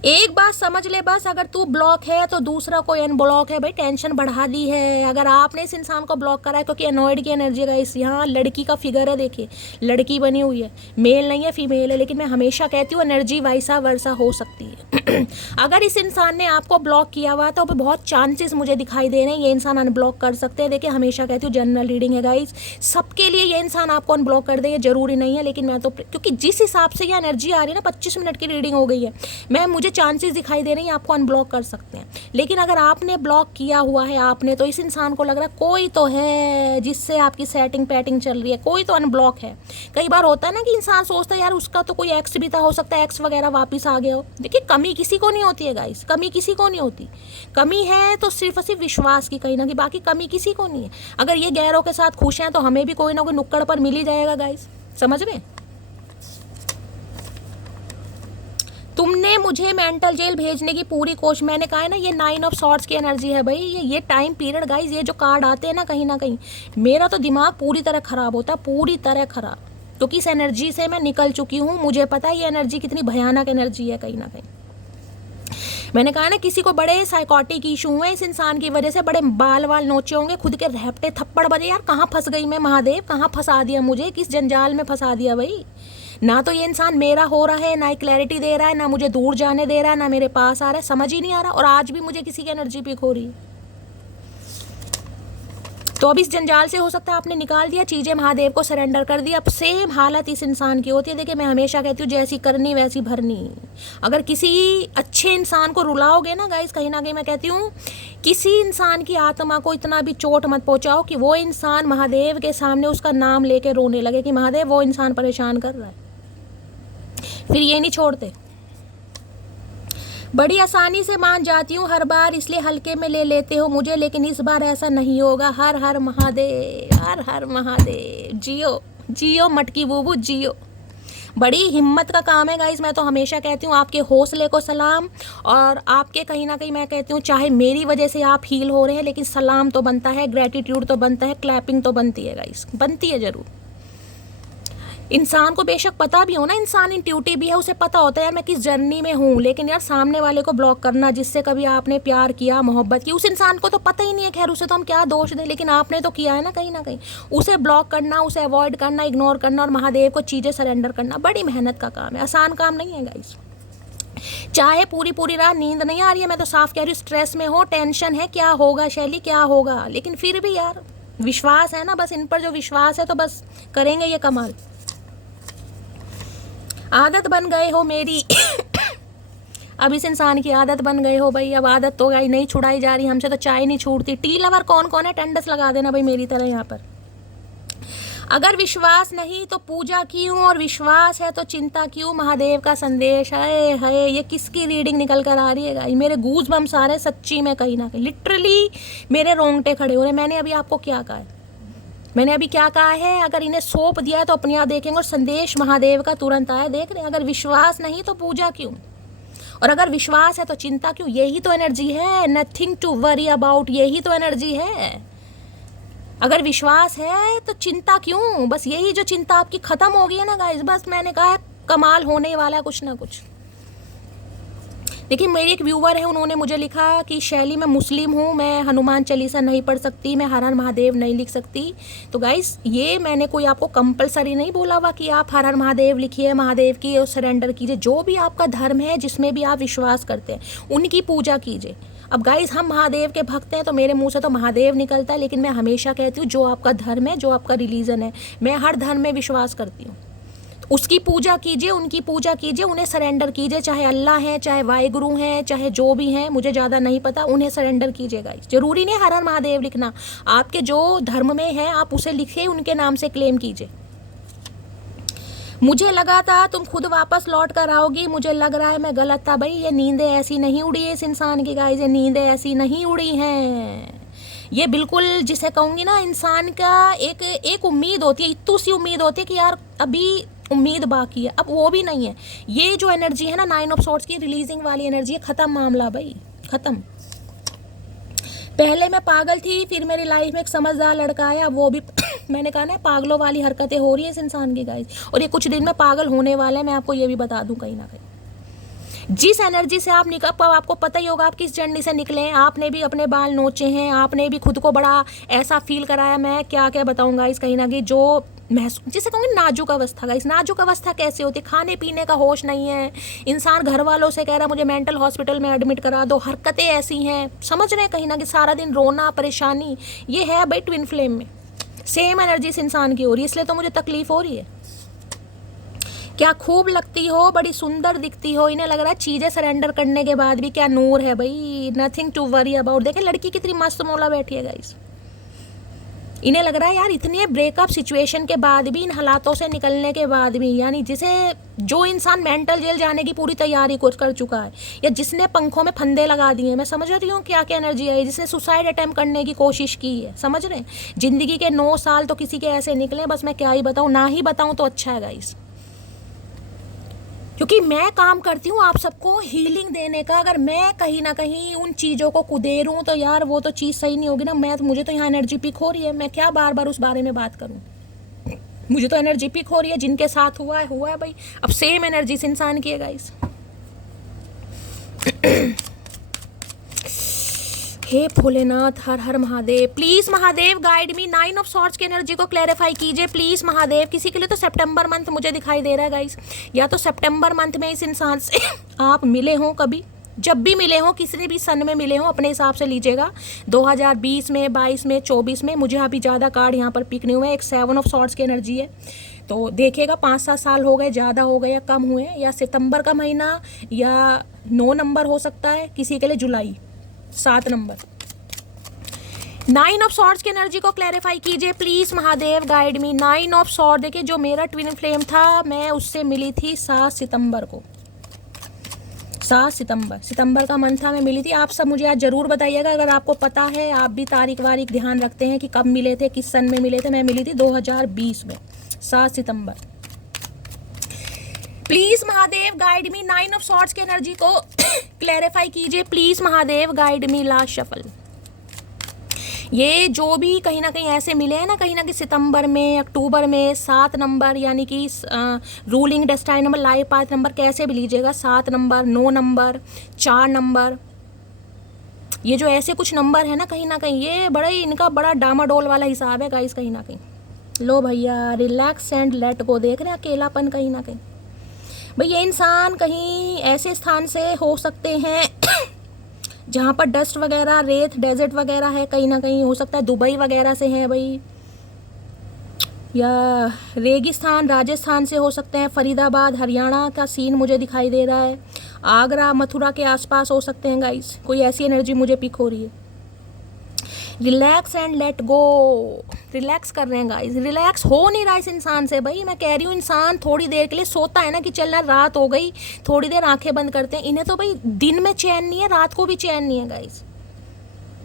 एक बात समझ ले बस, अगर तू ब्लॉक है तो दूसरा कोई अनब्लॉक है भाई, टेंशन बढ़ा दी है। अगर आपने इस इंसान को ब्लॉक करा है, क्योंकि एनॉइड की एनर्जी का इस यहाँ लड़की का फिगर है, देखिए लड़की बनी हुई है, मेल नहीं है फीमेल है, लेकिन मैं हमेशा कहती हूँ एनर्जी वैसा वर्सा हो सकती है। अगर इस इंसान ने आपको ब्लॉक किया हुआ तो बहुत चांसेस मुझे दिखाई दे रहे हैं ये इंसान अनब्लॉक कर सकते हैं। देखिए हमेशा कहती हूँ जनरल रीडिंग है गाइस, सबके लिए ये इंसान आपको अनब्लॉक कर दे ये जरूरी नहीं है, लेकिन मैं तो क्योंकि जिस हिसाब से ये एनर्जी आ रही है ना, 25 मिनट की रीडिंग हो गई है, मैं मुझे चांसेस दिखाई दे रही हैं आपको अनब्लॉक कर सकते हैं। लेकिन अगर आपने ब्लॉक किया हुआ है आपने, तो इस इंसान को लग रहा है कोई तो है जिससे आपकी सेटिंग पैटिंग चल रही है, कोई तो अनब्लॉक है। कई बार होता है ना कि इंसान सोचता है यार उसका तो कोई एक्स भी था, हो सकता है एक्स वगैरह वापस आ गया हो। देखिए कमी किसी को नहीं होती है गाइस, कमी किसी को नहीं होती। कमी है तो सिर्फ और सिर्फ विश्वास की कहीं ना कहीं, बाकी कमी किसी को नहीं है। अगर ये गैरों के साथ खुश हैं तो हमें भी कोई ना कोई नुक्कड़ पर मिल ही जाएगा गाइस, समझ में। तुमने मुझे मेंटल जेल भेजने की पूरी कोशिश, मैंने कहा है ना ये 9 ऑफ सॉर्ड्स की एनर्जी है भाई, ये टाइम पीरियड गाइस, ये जो कार्ड आते हैं ना कहीं ना कहीं मेरा तो दिमाग पूरी तरह ख़राब होता है, पूरी तरह ख़राब, क्योंकि इस एनर्जी से मैं निकल चुकी हूँ। मुझे पता है ये एनर्जी कितनी भयानक एनर्जी है कहीं ना कहीं। मैंने कहा ना किसी को बड़े साइकोटिक इशू हुए इस इंसान की वजह से, बड़े बाल वाल नोचे होंगे, खुद के रहपटे थप्पड़ बजे, यार कहाँ फंस गई मैं, महादेव कहाँ फंसा दिया मुझे, किस जंजाल में फंसा दिया भाई। ना तो ये इंसान मेरा हो रहा है, ना क्लैरिटी दे रहा है, ना मुझे दूर जाने दे रहा है, ना मेरे पास आ रहा है, समझ ही नहीं आ रहा, और आज भी मुझे किसी की एनर्जी पिक हो रही है। तो अब इस जंजाल से हो सकता है आपने निकाल दिया, चीज़ें महादेव को सरेंडर कर दी। अब सेम हालत इस इंसान की होती है। देखिए मैं हमेशा कहती हूँ जैसी करनी वैसी भरनी। अगर किसी अच्छे इंसान को रुलाओगे ना गाइस, कहीं ना कहीं मैं कहती हूँ किसी इंसान की आत्मा को इतना भी चोट मत पहुँचाओ कि वो इंसान महादेव के सामने उसका नाम लेके रोने लगे कि महादेव वो इंसान परेशान कर रहा है, फिर ये नहीं छोड़ते। बड़ी आसानी से मान जाती हूँ हर बार, इसलिए हल्के में ले लेते हो मुझे, लेकिन इस बार ऐसा नहीं होगा। हर हर महादेव, हर हर महादेव, जियो जियो मटकी बूबू जियो। बड़ी हिम्मत का काम है गाइस, मैं तो हमेशा कहती हूँ आपके हौसले को सलाम, और आपके कहीं ना कहीं मैं कहती हूँ चाहे मेरी वजह से आप हील हो रहे हैं, लेकिन सलाम तो बनता है, ग्रेटिट्यूड तो बनता है, क्लैपिंग तो बनती है गाइस, बनती है ज़रूर। इंसान को बेशक पता भी हो ना, इंसान इंट्यूटिव भी है, उसे पता होता है यार मैं किस जर्नी में हूँ, लेकिन यार सामने वाले को ब्लॉक करना, जिससे कभी आपने प्यार किया मोहब्बत की, उस इंसान को तो पता ही नहीं है, खैर उसे तो हम क्या दोष दें, लेकिन आपने तो किया है ना कहीं उसे ब्लॉक करना, उसे अवॉइड करना, इग्नोर करना और महादेव को चीज़ें सरेंडर करना बड़ी मेहनत का काम है, आसान काम नहीं है गाइस। चाहे पूरी पूरी रात नींद नहीं आ रही है, मैं तो साफ कह रही हूँ, स्ट्रेस में हो, टेंशन है, क्या होगा शैली क्या होगा, लेकिन फिर भी यार विश्वास है ना, बस इन पर जो विश्वास है तो बस करेंगे ये कमाल। आदत बन गए हो मेरी अब इस इंसान की आदत बन गए हो भाई, अब आदत तो गाई नहीं छुड़ाई जा रही, हमसे तो चाय नहीं छूटती। टी लवर कौन कौन है, टेंडस लगा देना भाई मेरी तरह यहाँ पर। अगर विश्वास नहीं तो पूजा क्यों, और विश्वास है तो चिंता क्यों, महादेव का संदेश है। है ये किसकी रीडिंग निकल कर आ रही है गाई, मेरे गूज बम्स आ रहे हैं सच्ची में, कहीं ना कहीं लिटरली मेरे रोंगटे खड़े हो रहे। मैंने अभी आपको क्या कहा है, मैंने अभी क्या कहा है, अगर इन्हें सौंप दिया है तो अपने आप देखेंगे, और संदेश महादेव का तुरंत आया, देख रहे हैं। अगर विश्वास नहीं तो पूजा क्यों, और अगर विश्वास है तो चिंता क्यों, यही तो एनर्जी है, नथिंग टू वरी अबाउट, यही तो एनर्जी है। अगर विश्वास है तो चिंता क्यों, बस यही जो चिंता आपकी खत्म हो गई है ना गाइस, बस मैंने कहा कमाल होने वाला है कुछ ना कुछ। देखिए मेरी एक व्यूवर है, उन्होंने मुझे लिखा कि शैली मैं मुस्लिम हूँ, मैं हनुमान चालीसा नहीं पढ़ सकती, मैं हर हर महादेव नहीं लिख सकती। तो गाइस ये मैंने कोई आपको कंपलसरी नहीं बोला हुआ कि आप हर हर महादेव लिखिए, महादेव की सरेंडर कीजिए, जो भी आपका धर्म है जिसमें भी आप विश्वास करते हैं उनकी पूजा कीजिए। अब गाइस हम महादेव के भक्त हैं तो मेरे मुंह से तो महादेव निकलता है, लेकिन मैं हमेशा कहती हूँ जो आपका धर्म है, जो आपका रिलीजन है, मैं हर धर्म में विश्वास करती हूँ, उसकी पूजा कीजिए, उनकी पूजा कीजिए, उन्हें सरेंडर कीजिए, चाहे अल्लाह हैं, चाहे वाहिगुरु हैं, चाहे जो भी हैं, मुझे ज़्यादा नहीं पता, उन्हें सरेंडर कीजिएगा। ज़रूरी नहीं हर हर महादेव लिखना, आपके जो धर्म में है आप उसे लिखिए, उनके नाम से क्लेम कीजिए। मुझे लगा था तुम खुद वापस लौट कर आओगी, मुझे लग रहा है मैं गलत था। भाई ये नींदें ऐसी नहीं उड़ी है इस इंसान की गाइस, ये नींदें ऐसी नहीं उड़ी हैं। ये बिल्कुल जिसे कहूँगी ना, इंसान का एक उम्मीद होती है, इतनी सी उम्मीद होती है कि यार अभी उम्मीद बाकी है, अब वो भी नहीं है। ये जो एनर्जी है ना 9 ऑफ सॉर्ड्स की रिलीजिंग वाली एनर्जी है, ख़त्म मामला भाई, ख़त्म। पहले मैं पागल थी, फिर मेरी लाइफ में एक समझदार लड़का आया, वो भी मैंने कहा ना पागलों वाली हरकतें हो रही है इस इंसान की गाइस, और ये कुछ दिन में पागल होने वाला है, मैं आपको ये भी बता दूं कहीं ना कहीं। जिस एनर्जी से आप निकल, आपको पता ही होगा आप किस जर्नी से निकले हैं, आपने भी अपने बाल नोचे हैं, आपने भी खुद को बड़ा ऐसा फील कराया, मैं क्या क्या बताऊंगा इस कहीं ना कहीं, जो महसूस जिसे कहूँगी नाजुक अवस्था का। इस नाजुक अवस्था कैसे होती है, खाने पीने का होश नहीं है, इंसान घर वालों से कह रहा मुझे मेंटल हॉस्पिटल में एडमिट करा दो, हरकतें ऐसी हैं, समझ रहे हैं कहीं ना कहीं, सारा दिन रोना परेशानी, ये है भाई ट्विन फ्लेम में सेम एनर्जी इस इंसान की हो रही है, इसलिए तो मुझे तकलीफ हो रही है। क्या खूब लगती हो, बड़ी सुंदर दिखती हो, इन्हें लग रहा है चीज़ें सरेंडर करने के बाद भी क्या नूर है भाई, नथिंग टू वरी अबाउट। देखें लड़की कितनी मस्त मौला बैठी है गाइस, इन्हें लग रहा है यार इतने ब्रेकअप सिचुएशन के बाद भी, इन हालातों से निकलने के बाद भी, यानी जिसे जो इंसान मेंटल जेल जाने की पूरी तैयारी कर चुका है, या जिसने पंखों में फंदे लगा दिए, मैं समझ रही हूँ क्या क्या एनर्जी है, जिसने सुसाइड अटेम्प्ट करने की कोशिश की है, समझ रहे हैं। जिंदगी के 9 साल तो किसी के ऐसे निकले, बस मैं क्या ही बताऊँ, ना ही बताऊँ तो अच्छा है गाइस, क्योंकि मैं काम करती हूँ आप सबको हीलिंग देने का। अगर मैं कहीं ना कहीं उन चीज़ों को कुदेरूँ तो यार वो तो चीज़ सही नहीं होगी ना। मुझे तो यहाँ एनर्जी पिक हो रही है, मैं क्या बार बार उस बारे में बात करूँ, मुझे तो एनर्जी पिक हो रही है, जिनके साथ हुआ है भाई। अब सेम एनर्जी से इंसान की है गाइस। हे भोलेनाथ, हर हर Mahadev, please Mahadev guide me. 9 of swords की एनर्जी को क्लैरिफाई कीजिए प्लीज महादेव। किसी के लिए तो सितंबर मंथ मुझे दिखाई दे रहा है गाइस, या तो सितंबर मंथ में इस इंसान से आप मिले हों, कभी जब भी मिले हों, किसी भी सन में मिले हों, अपने हिसाब से लीजिएगा, 2020 में, 22 में, 24 में। मुझे अभी ज़्यादा कार्ड यहाँ पर पिक नहीं हुए। एक 7 ऑफ सॉर्ड्स की एनर्जी है, तो देखिएगा 5-7 साल हो गए, ज़्यादा हो गए या कम हुए, या सितंबर का महीना, या 9 नंबर हो सकता है, किसी के लिए जुलाई 7 नंबर। 9 ऑफ सॉर्ड्स की एनर्जी को क्लैरिफाई कीजिए please Mahadev guide me. 9 of sword, देखिए जो मेरा ट्विन फ्लेम था, मैं उससे मिली थी 7 सितंबर को। 7 सितंबर का मंथ था, मैं मिली थी। आप सब मुझे आज जरूर बताइएगा अगर आपको पता है, आप भी तारीख वारीख ध्यान रखते हैं कि कब मिले थे, किस सन में मिले थे। मैं मिली थी 2020 में 7 सितंबर। Please Mahadev guide me. 9 of swords की एनर्जी को क्लैरिफाई कीजिए please Mahadev guide me. Last shuffle, ये जो भी कहीं ना कहीं ऐसे मिले हैं ना, कहीं ना कहीं सितंबर में, अक्टूबर में, 7 नंबर, यानी कि ruling destined number, life path number, कैसे भी लीजिएगा, 7 नंबर, 9 नंबर, 4 नंबर, ये जो ऐसे कुछ नंबर है ना, कहीं ना कहीं ये बड़ा ही इनका बड़ा डामाडोल वाला हिसाब है गाइस कहीं ना कहीं। लो भैया, रिलैक्स एंड लेट गो। देख रहे हैं अकेलापन कहीं ना कहीं भाई। ये इंसान कहीं ऐसे स्थान से हो सकते हैं जहाँ पर डस्ट वगैरह, रेत, डेजर्ट वगैरह है, कहीं ना कहीं हो सकता है दुबई वगैरह से है भाई, या रेगिस्तान राजस्थान से हो सकते हैं, फरीदाबाद हरियाणा का सीन मुझे दिखाई दे रहा है, आगरा मथुरा के आसपास हो सकते हैं गाइस। कोई ऐसी एनर्जी मुझे पिक हो रही है। Relax and let go, relax कर रहे हैं गाइस। रिलैक्स हो नहीं रहा इस इंसान से भाई। मैं कह रही हूँ इंसान थोड़ी देर के लिए सोता है ना, कि चल यार रात हो गई, थोड़ी देर आंखें बंद करते हैं। इन्हें तो भाई दिन में चैन नहीं है, रात को भी चैन नहीं है गाइस।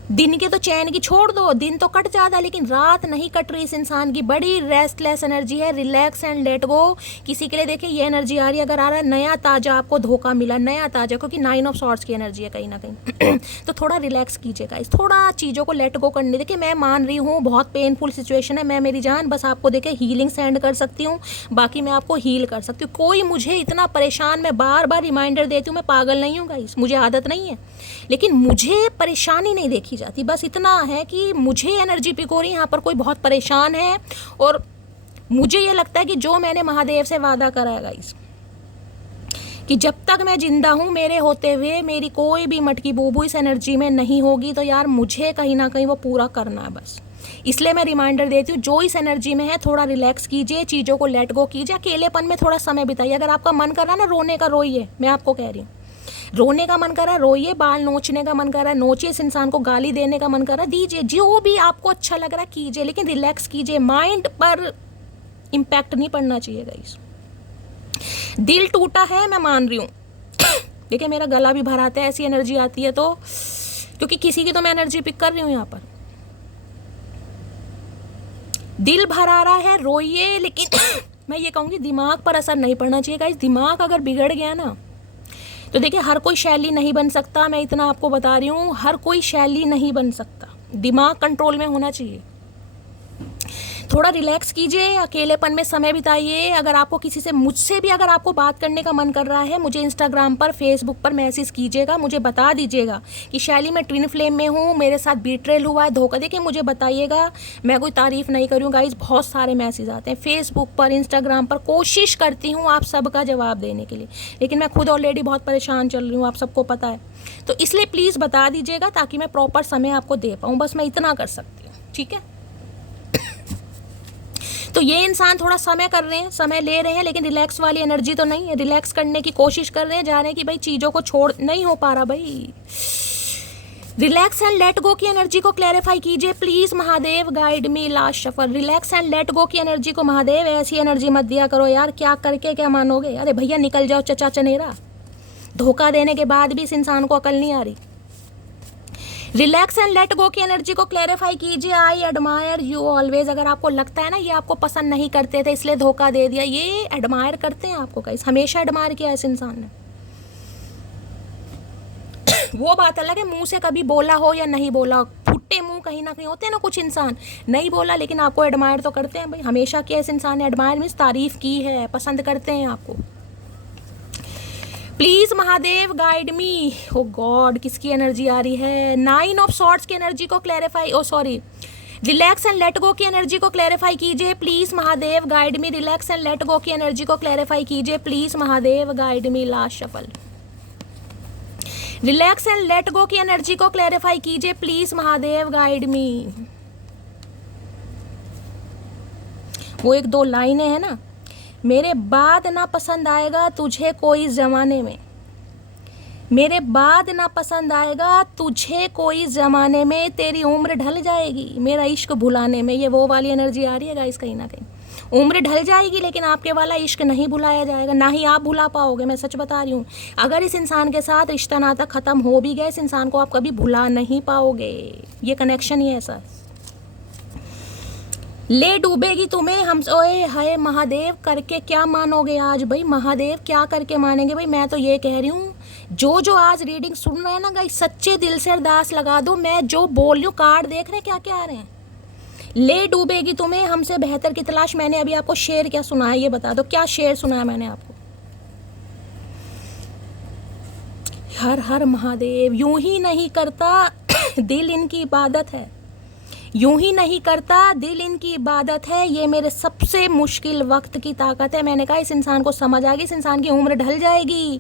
दिन के तो चैन की छोड़ दो, दिन तो कट जाता है, लेकिन रात नहीं कट रही इस इंसान की। बड़ी रेस्टलेस एनर्जी है। रिलैक्स एंड लेट गो। किसी के लिए देखिए ये एनर्जी आ रही है, अगर आ रहा है नया ताजा आपको धोखा मिला, नया ताजा, क्योंकि 9 ऑफ सॉर्ड्स की एनर्जी है कहीं ना कहीं तो थोड़ा रिलैक्स कीजिएगा, इस थोड़ा चीज़ों को लेट गो करने। देखिए मैं मान रही हूँ बहुत पेनफुल सिचुएशन है, मैं मेरी जान बस आपको देखे हीलिंग सेंड कर सकती हूँ, बाकी मैं आपको हील कर सकती हूँ। कोई मुझे इतना परेशान, मैं बार बार रिमाइंडर देती हूँ, मैं पागल नहीं हूँ गाइस, मुझे आदत नहीं है, लेकिन मुझे परेशानी नहीं देखी जाती। बस इतना है कि मुझे एनर्जी पिक हो रही है, यहाँ पर कोई बहुत परेशान है, और मुझे ये लगता है कि जो मैंने महादेव से वादा करा है गाइस, कि जब तक मैं जिंदा हूँ, मेरे होते हुए मेरी कोई भी मटकी बूबू इस एनर्जी में नहीं होगी, तो यार मुझे कहीं ना कहीं वो पूरा करना है बस। इसलिए मैं रिमाइंडर देती हूँ, जो इस एनर्जी में है थोड़ा रिलैक्स कीजिए, चीज़ों को लेट गो कीजिए, अकेलेपन में थोड़ा समय बिताइए। अगर आपका मन कर रहा है ना रोने का, रोइए, मैं आपको कह रही हूँ, रोने का मन कर रहा है रोइए, बाल नोचने का मन कर रहा है नोचिए, इस इंसान को गाली देने का मन कर रहा है दीजिए, जो भी आपको अच्छा लग रहा है कीजिए, लेकिन रिलैक्स कीजिए। माइंड पर इम्पैक्ट नहीं पड़ना चाहिए गाइस। दिल टूटा है, मैं मान रही हूँ देखिए मेरा गला भी भर आता है, ऐसी एनर्जी आती है तो, क्योंकि किसी की तो मैं एनर्जी पिक कर रही हूँ यहाँ पर। दिल भर आ रहा है, रोइए, लेकिन मैं ये कहूँगी दिमाग पर असर नहीं पड़ना चाहिए गाइस। दिमाग अगर बिगड़ गया ना, तो देखिए, हर कोई शैली नहीं बन सकता, मैं इतना आपको बता रही हूँ, हर कोई शैली नहीं बन सकता। दिमाग कंट्रोल में होना चाहिए। थोड़ा रिलैक्स कीजिए, अकेलेपन में समय बिताइए। अगर आपको किसी से, मुझसे भी अगर आपको बात करने का मन कर रहा है, मुझे इंस्टाग्राम पर, फेसबुक पर मैसेज कीजिएगा, मुझे बता दीजिएगा कि शैली मैं ट्विन फ्लेम में हूँ, मेरे साथ बीट्रेल हुआ है, धोखा। देखिए, मुझे बताइएगा, मैं कोई तारीफ़ नहीं करूँ गाइस, बहुत सारे मैसेज आते हैं फेसबुक पर, इंस्टाग्राम पर। कोशिश करती हूँ आप सबका जवाब देने के लिए, लेकिन मैं खुद ऑलरेडी बहुत परेशान चल रही हूँ, आप सबको पता है। तो इसलिए प्लीज़ बता दीजिएगा ताकि मैं प्रॉपर समय आपको दे पाऊँ, बस मैं इतना कर सकती हूँ, ठीक है। तो ये इंसान थोड़ा समय कर रहे हैं, समय ले रहे हैं, लेकिन रिलैक्स वाली एनर्जी तो नहीं है। रिलैक्स करने की कोशिश कर रहे हैं, जा रहे हैं कि भाई चीज़ों को छोड़, नहीं हो पा रहा भाई। रिलैक्स एंड लेट गो की एनर्जी को क्लैरिफाई कीजिए please Mahadev, guide me last shuffle. Relax and let go की एनर्जी को महादेव ऐसी एनर्जी मत दिया करो यार, क्या करके क्या मानोगे। अरे भैया निकल जाओ चचा चनेरा, धोखा देने के बाद भी इस इंसान को अकल नहीं आ रही। रिलैक्स एंड लेट गो की एनर्जी को क्लैरिफाई कीजिए। I admire you always. अगर आपको लगता है ना ये आपको पसंद नहीं करते थे इसलिए धोखा दे दिया, ये एडमायर करते हैं आपको गाइस, हमेशा एडमायर किया इस इंसान ने। वो बात अलग है मुंह से कभी बोला हो या नहीं बोला, फुट्टे मुंह कहीं ना कहीं होते हैं ना कुछ इंसान, नहीं बोला लेकिन आपको एडमायर तो करते हैं भाई, हमेशा किया इस इंसान ने। एडमायर मीन्स तारीफ की है, पसंद करते हैं आपको। Please Mahadev guide me. Oh God, किसकी एनर्जी आ रही है? 9 ऑफ सॉर्ड्स की एनर्जी को clarify, oh sorry, relax and let go की एनर्जी को क्लैरिफाई कीजिए please Mahadev, guide me. Relax and let go की एनर्जी को क्लैरिफाई कीजिए please Mahadev, guide me. Last shuffle. Relax and let go की एनर्जी को क्लैरिफाई कीजिए प्लीज महादेव, गाइड मी। वो एक दो लाइनें हैं ना, मेरे बाद ना पसंद आएगा तुझे कोई जमाने में, मेरे बाद ना पसंद आएगा तुझे कोई जमाने में, तेरी उम्र ढल जाएगी मेरा इश्क भुलाने में। ये वो वाली एनर्जी आ रही है गाइस, कहीं ना कहीं उम्र ढल जाएगी लेकिन आपके वाला इश्क नहीं भुलाया जाएगा, ना ही आप भुला पाओगे। मैं सच बता रही हूँ, अगर इस इंसान के साथ रिश्ता नाता खत्म हो भी गया, इस इंसान को आप कभी भुला नहीं पाओगे। ये कनेक्शन ही ऐसा। ले डूबेगी तुम्हें हम, ओए हाय महादेव, करके क्या मानोगे आज भाई? महादेव क्या करके मानेंगे भाई? मैं तो ये कह रही हूँ, जो आज रीडिंग सुन रहे हैं ना गाइस, सच्चे दिल से अरदास लगा दो। मैं जो बोल रही हूँ, कार्ड देख रहे हैं क्या क्या आ रहे हैं। ले डूबेगी तुम्हें हमसे बेहतर की तलाश। मैंने अभी आपको शेर क्या सुना है ये बता दो, क्या शेर सुना है मैंने आपको? हर हर महादेव। यूं ही नहीं करता दिल इनकी इबादत है, यूं ही नहीं करता दिल इनकी इबादत है, ये मेरे सबसे मुश्किल वक्त की ताकत है। मैंने कहा इस इंसान को समझ आ गई, इस इंसान की उम्र ढल जाएगी,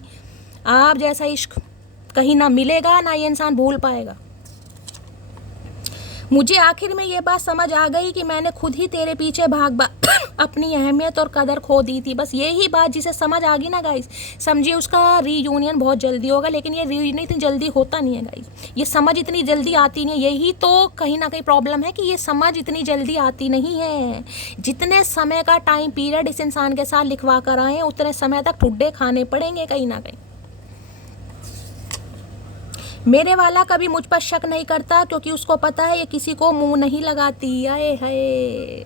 आप जैसा इश्क कहीं ना मिलेगा, ना ये इंसान भूल पाएगा। मुझे आखिर में ये बात समझ आ गई कि मैंने खुद ही तेरे पीछे भाग अपनी अहमियत और कदर खो दी थी। बस यही बात जिसे समझ आ गई ना गाइस, समझिए उसका रीयूनियन बहुत जल्दी होगा। लेकिन ये रीयूनियन इतनी जल्दी होता नहीं है गाइस, ये समझ इतनी जल्दी आती नहीं है। यही तो कहीं ना कहीं प्रॉब्लम है कि ये समझ इतनी जल्दी आती नहीं है। जितने समय का टाइम पीरियड इस इंसान के साथ लिखवा कर आए हैं, उतने समय तक ठुड्डे खाने पड़ेंगे कहीं ना कहीं। मेरे वाला कभी मुझ पर शक नहीं करता क्योंकि उसको पता है ये किसी को मुंह नहीं लगाती। आए हाय,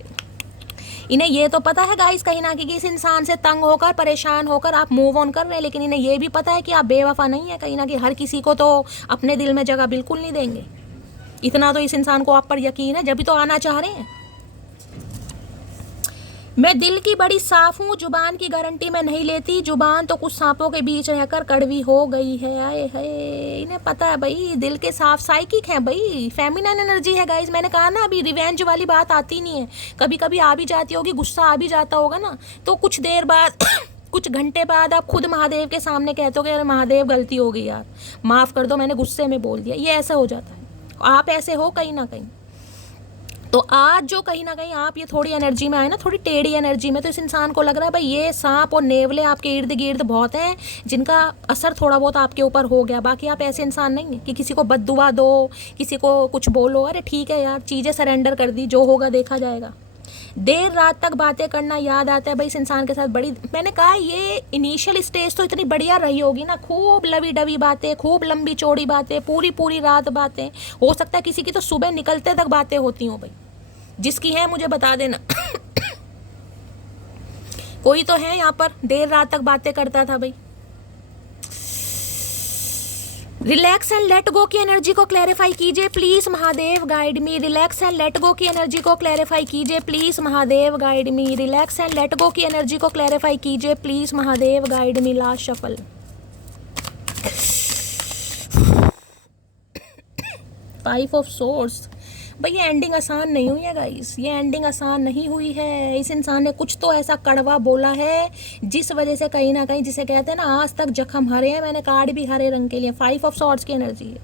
इन्हें ये तो पता है गाइस कहीं ना कहीं इस इंसान से तंग होकर, परेशान होकर आप मूव ऑन कर रहे हैं, लेकिन इन्हें ये भी पता है कि आप बेवफा नहीं है। कहीं ना कहीं हर किसी को तो अपने दिल में जगह बिल्कुल नहीं देंगे। इतना तो इस इंसान को आप पर यकीन है, जब भी तो आना चाह रहे हैं। मैं दिल की बड़ी साफ हूँ, जुबान की गारंटी मैं नहीं लेती, जुबान तो कुछ सांपों के बीच रहकर कड़वी हो गई है। आए है, इन्हें पता है भाई, दिल के साफ साइकिक है भाई, फेमिनिन एनर्जी है गाइस। मैंने कहा ना अभी रिवेंज वाली बात आती नहीं है, कभी कभी आ भी जाती होगी, गुस्सा आ भी जाता होगा ना, तो कुछ देर बाद कुछ घंटे बाद आप खुद महादेव के सामने कहते हो कि अरे महादेव गलती हो गई यार, माफ़ कर दो, मैंने गुस्से में बोल दिया। ये ऐसा हो जाता है, आप ऐसे हो कहीं ना कहीं। तो आज जो कहीं ना कहीं आप ये थोड़ी एनर्जी में आए ना, थोड़ी टेढ़ी एनर्जी में, तो इस इंसान को लग रहा है भाई ये सांप और नेवले आपके इर्द गिर्द बहुत हैं जिनका असर थोड़ा बहुत आपके ऊपर हो गया। बाकी आप ऐसे इंसान नहीं है कि किसी को बद्दुआ दो, किसी को कुछ बोलो। अरे ठीक है यार, चीज़ें सरेंडर कर दी, जो होगा देखा जाएगा। देर रात तक बातें करना याद आता है भाई इस इंसान के साथ। बड़ी, मैंने कहा ये इनिशियल स्टेज तो इतनी बढ़िया रही होगी ना, खूब लवी डवी बातें, खूब लंबी चौड़ी बातें, पूरी पूरी रात बातें। हो सकता है किसी की तो सुबह निकलते तक बातें होती हों भाई, जिसकी है मुझे बता देना। कोई तो है यहाँ पर देर रात तक बातें करता था भाई। रिलैक्स एंड लेट गो की एनर्जी को क्लैरिफाई कीजिए please Mahadev guide me. Relax and let go की एनर्जी को क्लैरिफाई कीजिए please Mahadev guide me. Relax and let go की एनर्जी को क्लैरिफाई कीजिए please Mahadev guide me. Last shuffle. Five of source. भाई ये एंडिंग आसान नहीं हुई है गाइस, ये एंडिंग आसान नहीं हुई है। इस इंसान ने कुछ तो ऐसा कड़वा बोला है जिस वजह से कहीं ना कहीं, जिसे कहते हैं ना, आज तक जख्म हरे हैं। मैंने कार्ड भी हरे रंग के लिए। फाइव ऑफ सॉर्ड्स की एनर्जी है।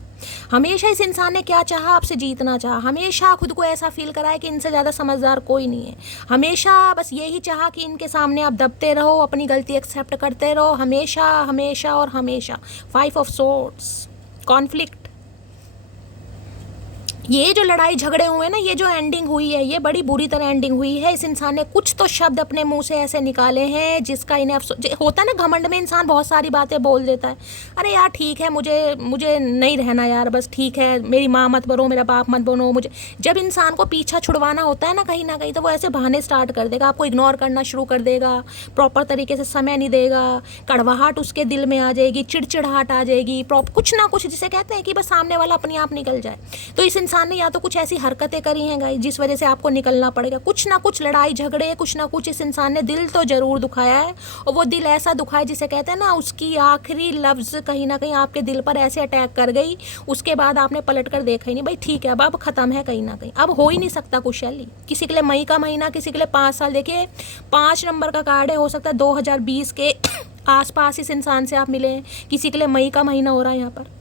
हमेशा इस इंसान ने क्या चाहा, आपसे जीतना चाहा। हमेशा खुद को ऐसा फील कराया कि इनसे ज़्यादा समझदार कोई नहीं है। हमेशा बस यही चाहा कि इनके सामने आप दबते रहो, अपनी गलती एक्सेप्ट करते रहो, हमेशा हमेशा और हमेशा। Five of swords, conflict. ये जो लड़ाई झगड़े हुए ना, ये जो एंडिंग हुई है, ये बड़ी बुरी तरह एंडिंग हुई है। इस इंसान ने कुछ तो शब्द अपने मुंह से ऐसे निकाले हैं जिसका इन्हें अफसोस होता है ना। घमंड में इंसान बहुत सारी बातें बोल देता है। अरे यार ठीक है, मुझे नहीं रहना यार, बस ठीक है, मेरी माँ मत बनो, मेरा बाप मत बनो मुझे। जब इंसान को पीछा छुड़वाना होता है ना कहीं, तो वो ऐसे बहाने स्टार्ट कर देगा, आपको इग्नोर करना शुरू कर देगा, प्रॉपर तरीके से समय नहीं देगा, कड़वाहट उसके दिल में आ जाएगी, चिड़चिड़ाहट आ जाएगी, कुछ ना कुछ जिसे कहते हैं कि बस सामने वाला अपने आप निकल जाए। तो इस इंसान ने या तो कुछ ऐसी हरकतें करी हैं गाइस जिस वजह से आपको निकलना पड़ेगा। कुछ ना कुछ लड़ाई झगड़े, कुछ ना कुछ इस इंसान ने दिल तो जरूर दुखाया है। और वो दिल ऐसा दुखाया जिसे कहते हैं ना, उसकी आखिरी लफ्ज कहीं ना कहीं आपके दिल पर ऐसे अटैक कर गई, उसके बाद आपने पलट कर देखा ही नहीं। भाई ठीक है, अब खत्म है कहीं ना कहीं, अब हो ही नहीं सकता कुछ। शैली किसी के लिए मई का महीना, किसी के लिए 5 साल। देखिए 5 नंबर का कार्ड है, हो सकता है 2020 के आसपास इस इंसान से आप मिले। किसी के लिए मई का महीना हो रहा है यहाँ पर।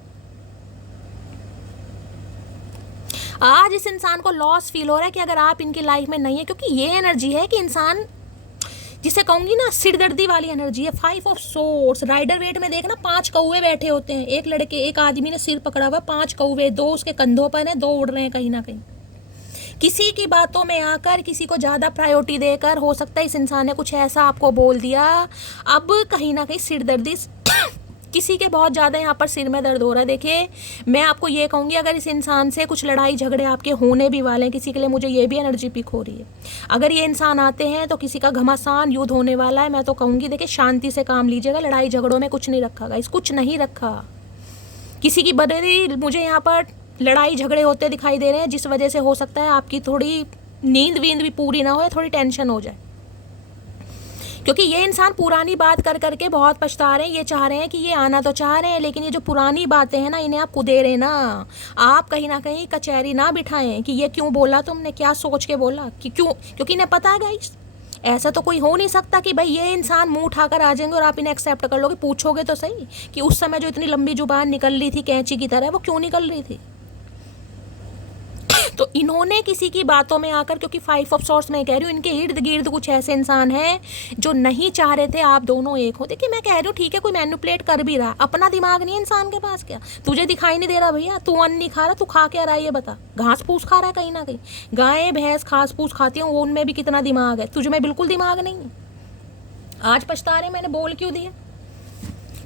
आज इस इंसान को लॉस फील हो रहा है कि अगर आप इनकी लाइफ में नहीं है, क्योंकि ये एनर्जी है कि इंसान, जिसे कहूंगी ना, सिरदर्दी वाली एनर्जी है। Five of swords. Rider Waite में देखना 5 कौवे बैठे होते हैं। एक आदमी ने सिर पकड़ा हुआ, 5 कौवे, 2 उसके कंधों पर हैं, 2 उड़ रहे हैं कहीं ना कहीं। किसी की बातों में आकर, किसी को ज़्यादा प्रायोरिटी देकर, हो सकता है इस इंसान ने कुछ ऐसा आपको बोल दिया, अब कहीं ना कहीं सिरदर्दी, किसी के बहुत ज़्यादा यहाँ पर सिर में दर्द हो रहा है। देखिए मैं आपको ये कहूँगी, अगर इस इंसान से कुछ लड़ाई झगड़े आपके होने भी वाले हैं, किसी के लिए मुझे ये भी एनर्जी पिक हो रही है, अगर ये इंसान आते हैं तो किसी का घमासान युद्ध होने वाला है। मैं तो कहूँगी देखिए शांति से काम लीजिएगा, लड़ाई झगड़ों में कुछ नहीं रखा गाइस, कुछ नहीं रखा। किसी की बड़ी मुझे यहाँ पर लड़ाई झगड़े होते दिखाई दे रहे हैं, जिस वजह से हो सकता है आपकी थोड़ी नींद वींद भी पूरी ना हो, थोड़ी टेंशन हो जाए। क्योंकि ये इंसान पुरानी बात कर करके बहुत पछता रहे हैं। ये चाह रहे हैं कि ये आना तो चाह रहे हैं, लेकिन ये जो पुरानी बातें हैं ना, इन्हें आप कुदेरे ना, आप कहीं ना कहीं कचहरी ना बिठाएं कि ये क्यों बोला तुमने, क्या सोच के बोला, कि क्यों, क्योंकि इन्हें पता है गाइस, ऐसा तो कोई हो नहीं सकता कि भाई ये इंसान मुंह उठाकर आ जाएंगे और आप इन्हें एक्सेप्ट कर लोगे। पूछोगे तो सही कि उस समय जो इतनी लंबी जुबान निकल रही थी कैंची की तरह, वो क्यों निकल रही थी। तो इन्होंने किसी की बातों में आकर, क्योंकि 5 ऑफ सॉर्ड्स मैं कह रही हूँ, इनके इर्द गिर्द कुछ ऐसे इंसान हैं जो नहीं चाह रहे थे आप दोनों एक हो। देखिए मैं कह रही हूँ ठीक है, कोई मैनिपुलेट कर भी रहा, अपना दिमाग नहीं है इंसान के पास क्या? तुझे दिखाई नहीं दे रहा भैया, तू अन्न नहीं खा रहा, तू खा क्या रहा है ये बता? घास फूस खा रहा है कहीं ना कहीं। गायें भैंस घास फूस खाती हैं, उनमें भी कितना दिमाग है, तुझ में बिल्कुल दिमाग नहीं है। आज पछता रहे मैंने बोल क्यों दिया,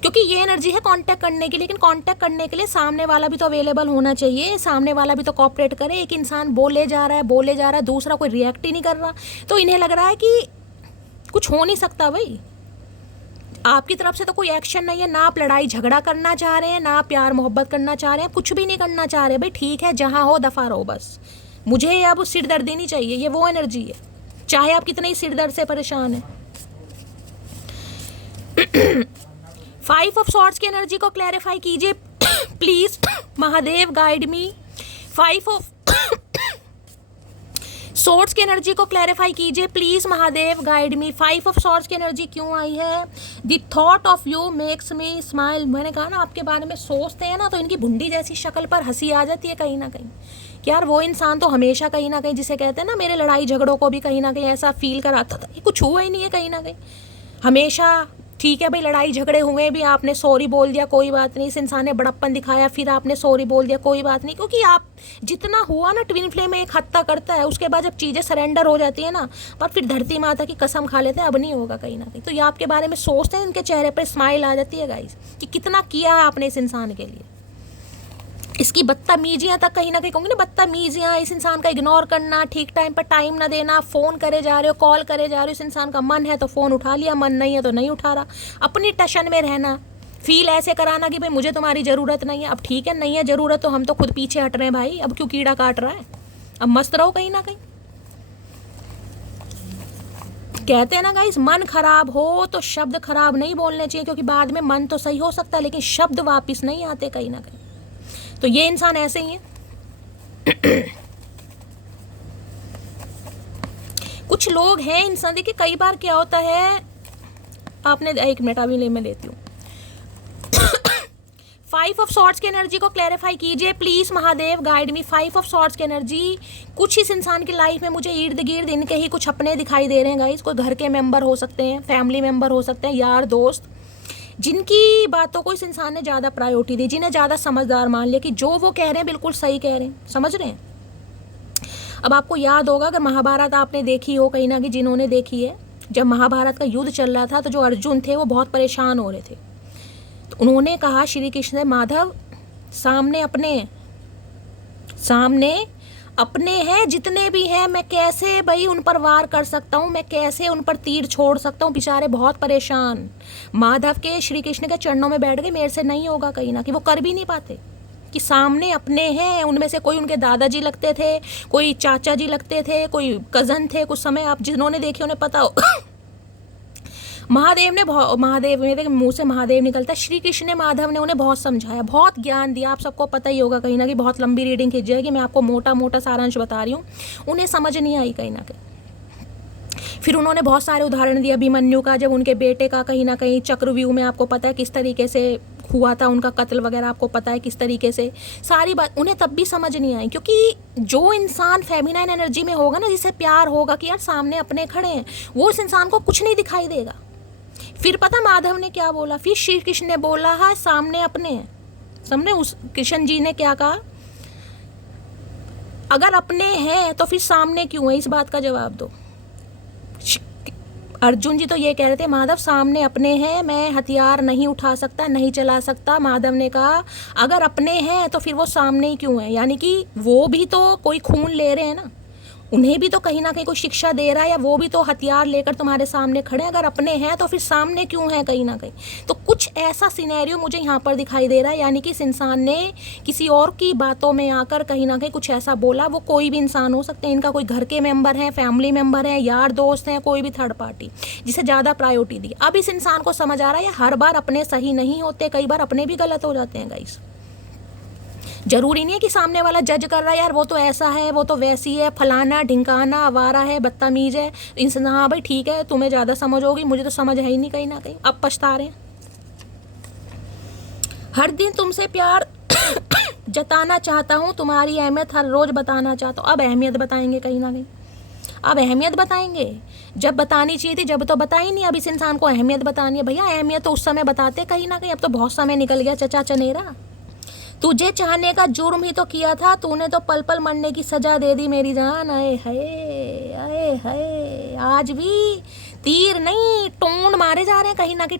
क्योंकि ये एनर्जी है कांटेक्ट करने की, लेकिन कांटेक्ट करने के लिए सामने वाला भी तो अवेलेबल होना चाहिए, सामने वाला भी तो कोऑपरेट करे। एक इंसान बोले जा रहा है, दूसरा कोई रिएक्ट ही नहीं कर रहा, तो इन्हें लग रहा है कि कुछ हो नहीं सकता भाई, आपकी तरफ से तो कोई एक्शन नहीं है, ना आप लड़ाई झगड़ा करना चाह रहे हैं, ना आप प्यार मोहब्बत करना चाह रहे हैं, कुछ भी नहीं करना चाह रहे। भाई ठीक है, जहाँ हो दफा रहो बस, मुझे अब सिरदर्दी नहीं चाहिए। ये वो एनर्जी है, चाहे आप कितने ही सिरदर्द से परेशान हैं। 5 ऑफ सॉर्ड्स की एनर्जी को क्लैरिफाई कीजिए please Mahadev guide me. 5 of swords की एनर्जी को क्लैरिफाई कीजिए please Mahadev guide me. 5 of swords की एनर्जी क्यों आई है? The thought of you makes me smile. मैंने कहा ना, आपके बारे में सोचते हैं ना तो इनकी भुंडी जैसी शक्ल पर हंसी आ जाती है कहीं ना कहीं। यार वो इंसान तो हमेशा कहीं ना कहीं, जिसे कहते हैं ना, मेरे लड़ाई झगड़ों को भी कहीं ना कहीं ऐसा फील कराता था कि कुछ हुआ ही नहीं है कहीं ना कहीं। हमेशा ठीक है भाई, लड़ाई झगड़े हुए भी, आपने सॉरी बोल दिया कोई बात नहीं, इस इंसान ने बड़प्पन दिखाया, फिर आपने सॉरी बोल दिया कोई बात नहीं, क्योंकि आप जितना हुआ ना, ट्विन फ्लेम एक हद तक करता है, उसके बाद जब चीज़ें सरेंडर हो जाती है ना, पर फिर धरती माता की कसम खा लेते हैं अब नहीं होगा कहीं ना कहीं। तो ये आपके बारे में सोचते हैं, इनके चेहरे पर स्माइल आ जाती है गाइस कि कितना किया है आपने इस इंसान के लिए। इसकी बदतमीजियाँ तक कहीं ना कहीं कहूँगी ना, बदतमीजियाँ, इस इंसान का इग्नोर करना, ठीक टाइम पर टाइम ना देना, फ़ोन करे जा रहे हो, कॉल करे जा रहे हो, इस इंसान का मन है तो फ़ोन उठा लिया, मन नहीं है तो नहीं उठा रहा, अपनी टशन में रहना, फील ऐसे कराना कि भाई मुझे तुम्हारी ज़रूरत नहीं है। अब ठीक है, नहीं है ज़रूरत तो हम तो खुद पीछे हट रहे हैं भाई, अब क्यों कीड़ा काट रहा है, अब मस्त रहो कहीं ना कहीं। कहते हैं ना गाइस, मन खराब हो तो शब्द खराब नहीं बोलने चाहिए, क्योंकि बाद में मन तो सही हो सकता है लेकिन शब्द वापिस नहीं आते कहीं ना कहीं। तो ये इंसान ऐसे ही है। कुछ लोग हैं इंसान, देखिए कई बार क्या होता है, आपने एक मिनट अभी मैं लेती हूँ। 5 ऑफ सॉर्ड्स की एनर्जी को क्लैरिफाई कीजिए please Mahadev, guide me. 5 of swords की एनर्जी, कुछ इस इंसान की लाइफ में मुझे इर्द गिर्द इनके ही कुछ अपने दिखाई दे रहे हैं गाइस। कोई घर के मेंबर हो सकते हैं, फैमिली मेंबर हो सकते हैं, यार दोस्त, जिनकी बातों को इस इंसान ने ज़्यादा प्रायोरिटी दी, जिन्हें ज़्यादा समझदार मान लिया कि जो वो कह रहे हैं बिल्कुल सही कह रहे हैं, समझ रहे हैं। अब आपको याद होगा, अगर महाभारत आपने देखी हो कहीं ना कहीं, जिन्होंने देखी है, जब महाभारत का युद्ध चल रहा था तो जो अर्जुन थे वो बहुत परेशान हो रहे थे। तो उन्होंने कहा श्री कृष्ण से, माधव सामने अपने हैं जितने भी हैं, मैं कैसे भाई उन पर वार कर सकता हूँ, मैं कैसे उन पर तीर छोड़ सकता हूँ, बेचारे बहुत परेशान। माधव के श्री कृष्ण के चरणों में बैठ गए, मेरे से नहीं होगा कहीं ना, कि वो कर भी नहीं पाते, कि सामने अपने हैं, उनमें से कोई उनके दादाजी लगते थे, कोई चाचा जी लगते थे, कोई कज़न थे, कुछ समय आप जिन्होंने देखे उन्हें पता हो। महादेव मेरे मुंह से महादेव निकलता है, श्री कृष्ण ने, माधव ने उन्हें बहुत समझाया, बहुत ज्ञान दिया। आप सबको पता ही होगा कहीं ना कहीं, बहुत लंबी रीडिंग खिंच जाएगी, मैं आपको मोटा मोटा सारांश बता रही हूँ। उन्हें समझ नहीं आई कहीं ना कहीं। फिर उन्होंने बहुत सारे उदाहरण दिए, अभिमन्यु का, जब उनके बेटे का कहीं ना कहीं चक्रव्यूह में, आपको पता है किस तरीके से हुआ था उनका कत्ल वगैरह, आपको पता है किस तरीके से, सारी बात उन्हें तब भी समझ नहीं आई। क्योंकि जो इंसान फेमिनाइन एनर्जी में होगा ना, जिसे प्यार होगा कि यार सामने अपने खड़े हैं, वो इस इंसान को कुछ नहीं दिखाई देगा। फिर पता माधव ने क्या बोला, फिर श्री कृष्ण ने बोला है सामने अपने हैं, सामने उस कृष्ण जी ने क्या कहा, अगर अपने हैं तो फिर सामने क्यों है, इस बात का जवाब दो। अर्जुन जी तो ये कह रहे थे, माधव सामने अपने हैं, मैं हथियार नहीं उठा सकता, नहीं चला सकता। माधव ने कहा अगर अपने हैं तो फिर वो सामने ही क्यों है, यानी कि वो भी तो कोई खून ले रहे हैं ना, उन्हें भी तो कहीं ना कहीं कोई शिक्षा दे रहा है, या वो भी तो हथियार लेकर तुम्हारे सामने खड़े हैं। अगर अपने हैं तो फिर सामने क्यों है कहीं ना कहीं। तो कुछ ऐसा सिनेरियो मुझे यहाँ पर दिखाई दे रहा है, यानी कि इस इंसान ने किसी और की बातों में आकर कहीं ना कहीं कुछ ऐसा बोला। वो कोई भी इंसान हो सकते हैं, इनका कोई घर के मेंबर है, फैमिली मेंबर है, यार दोस्त हैं, कोई भी थर्ड पार्टी, जिसे ज़्यादा प्रायोरिटी दी। अब इस इंसान को समझ आ रहा है हर बार अपने सही नहीं होते, कई बार अपने भी गलत हो जाते हैं गाइस। जरूरी नहीं है कि सामने वाला जज कर रहा है, यार वो तो ऐसा है, वो तो वैसी है, फलाना ढिंकाना, आवारा है, बदतमीज है, इंसान, हाँ भाई ठीक है, तुम्हें ज़्यादा समझ होगी, मुझे तो समझ है ही नहीं कहीं ना कहीं। अब पछता रहे हैं। हर दिन तुमसे प्यार जताना चाहता हूँ, तुम्हारी अहमियत हर रोज़ बताना चाहता हूँ। अब अहमियत बताएंगे कहीं ना कहीं, अब अहमियत बताएंगे। जब बतानी चाहिए थी जब तो बताई नहीं, अब इस इंसान को अहमियत बतानी है। भैया अहमियत तो उस समय बताते कहीं ना कहीं, अब तो बहुत समय निकल गया चचा चनेरा। तुझे चाहने का जुर्म ही तो किया था, तूने तो पल पल मरने की सजा दे दी मेरी जान। आए हाय, आज भी तीर नहीं टोंड मारे जा रहे हैं कहीं ना कहीं,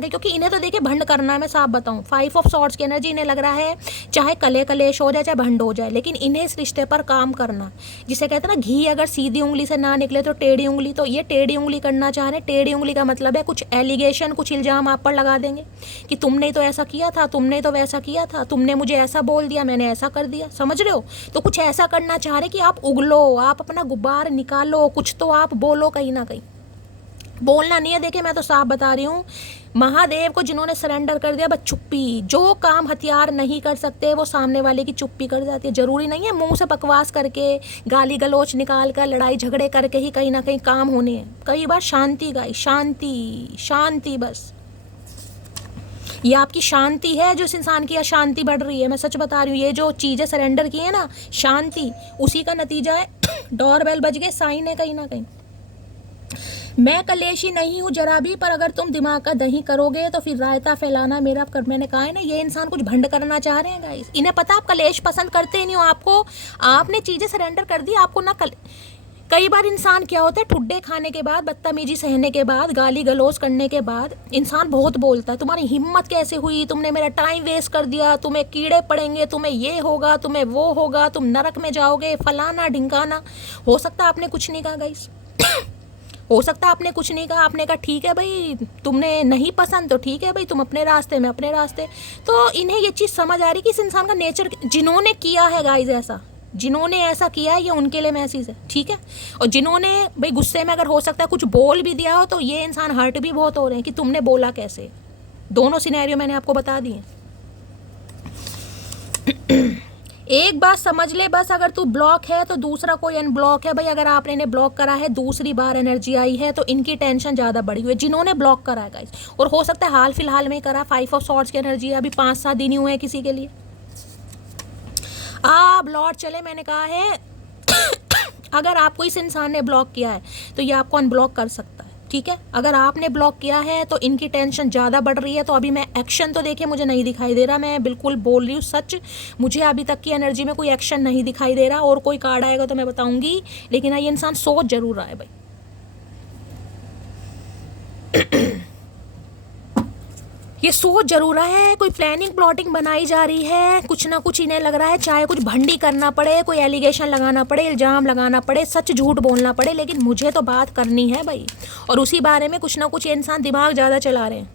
क्योंकि इन्हें तो देखिए भंड करना है। मैं साफ बताऊं, 5 ऑफ सॉर्ड्स की एनर्जी, इन्हें लग रहा है चाहे कले कलेश हो जाए, चाहे भंड हो जाए, लेकिन इन्हें इस रिश्ते पर काम करना, जिसे कहते हैं ना घी अगर सीधी उंगली से ना निकले तो टेढ़ी उंगली, तो ये टेढ़ी उंगली करना चाह रहे हैं। टेढ़ी उंगली का मतलब है कुछ एलिगेशन, कुछ इल्जाम आप पर लगा देंगे कि तुमने तो ऐसा किया था, तुमने तो वैसा किया था, तुमने मुझे ऐसा बोल दिया, मैंने ऐसा कर दिया, समझ रहे हो। तो कुछ ऐसा करना चाह रहे कि आप उगलो, आप अपना गुब्बार निकालो, कुछ तो आप बोलो कहीं ना कहीं। बोलना नहीं है, देखिए मैं तो साफ बता रही हूँ, महादेव को जिन्होंने सरेंडर कर दिया, बस चुप्पी। जो काम हथियार नहीं कर सकते वो सामने वाले की चुप्पी कर जाती है। जरूरी नहीं है मुंह से बकवास करके, गाली गलोच निकाल कर, लड़ाई झगड़े करके ही कहीं ना कहीं काम होने हैं। कई बार शांति गाई, शांति बस। ये आपकी शांति है जो इस इंसान की अशांति बढ़ रही है। मैं सच बता रही हूँ, ये जो चीज़ें सरेंडर की है ना, शांति, उसी का नतीजा है। डोरबेल बज गए, साइन है कहीं ना कहीं। मैं कलेशी नहीं हूँ जरा भी, पर अगर तुम दिमाग का दही करोगे तो फिर रायता फैलाना मेरा कर। मैंने कहा है ना, ये इंसान कुछ भंड करना चाह रहे हैं गाइस। इन्हें पता आप कलेश पसंद करते ही नहीं हो, आपने चीज़ें सरेंडर कर दी, आपको ना कई बार इंसान क्या होता है, ठुड्डे खाने के बाद, बदतमीजी सहने के बाद, गाली गलौज करने के बाद इंसान बहुत बोलता है। तुम्हारी हिम्मत कैसे हुई, तुमने मेरा टाइम वेस्ट कर दिया, तुम्हें कीड़े पड़ेंगे, तुम्हें ये होगा, तुम्हें वो होगा, तुम नरक में जाओगे, फलाना ढिंकाना। हो सकता है आपने कुछ नहीं कहा गाइस, हो सकता है आपने कुछ नहीं कहा, आपने कहा ठीक है भाई, तुमने नहीं पसंद तो ठीक है भाई, तुम अपने रास्ते में अपने रास्ते। तो इन्हें ये चीज़ समझ आ रही कि इस इंसान का नेचर, जिन्होंने किया है गाइज ऐसा, जिन्होंने ऐसा किया है ये उनके लिए मैसेज है, ठीक है। और जिन्होंने भाई गुस्से में अगर हो सकता है कुछ बोल भी दिया हो तो ये इंसान हर्ट भी बहुत हो रहे हैं कि तुमने बोला कैसे। दोनों सिनेरियो मैंने आपको बता दिए। एक बात समझ ले बस, अगर तू ब्लॉक है तो दूसरा कोई अनब्लॉक है भाई। अगर आपने इन्हें ब्लॉक करा है, दूसरी बार एनर्जी आई है तो इनकी टेंशन ज़्यादा बढ़ी हुई है जिन्होंने ब्लॉक करा है गाइस। और हो सकता है हाल फिलहाल में करा, 5 ऑफ सॉर्ड्स की एनर्जी है, अभी 5-7 दिन ही हुए हैं किसी के लिए। आप लौट चले, मैंने कहा है अगर आपको इस इंसान ने ब्लॉक किया है तो ये आपको अनब्लॉक कर सकता है, ठीक है। अगर आपने ब्लॉक किया है तो इनकी टेंशन ज़्यादा बढ़ रही है। तो अभी मैं एक्शन तो देखिए मुझे नहीं दिखाई दे रहा, मैं बिल्कुल बोल रही हूँ सच, मुझे अभी तक की एनर्जी में कोई एक्शन नहीं दिखाई दे रहा। और कोई कार्ड आएगा तो मैं बताऊंगी, लेकिन ये इंसान सोच जरूर रहा है भाई। ये सोच जरूर रहा है, कोई प्लानिंग प्लॉटिंग बनाई जा रही है, कुछ ना कुछ इन्हें लग रहा है, चाहे कुछ भंडी करना पड़े, कोई एलिगेशन लगाना पड़े, इल्ज़ाम लगाना पड़े, सच झूठ बोलना पड़े, लेकिन मुझे तो बात करनी है भाई। और उसी बारे में कुछ ना कुछ ये इंसान दिमाग ज़्यादा चला रहे हैं।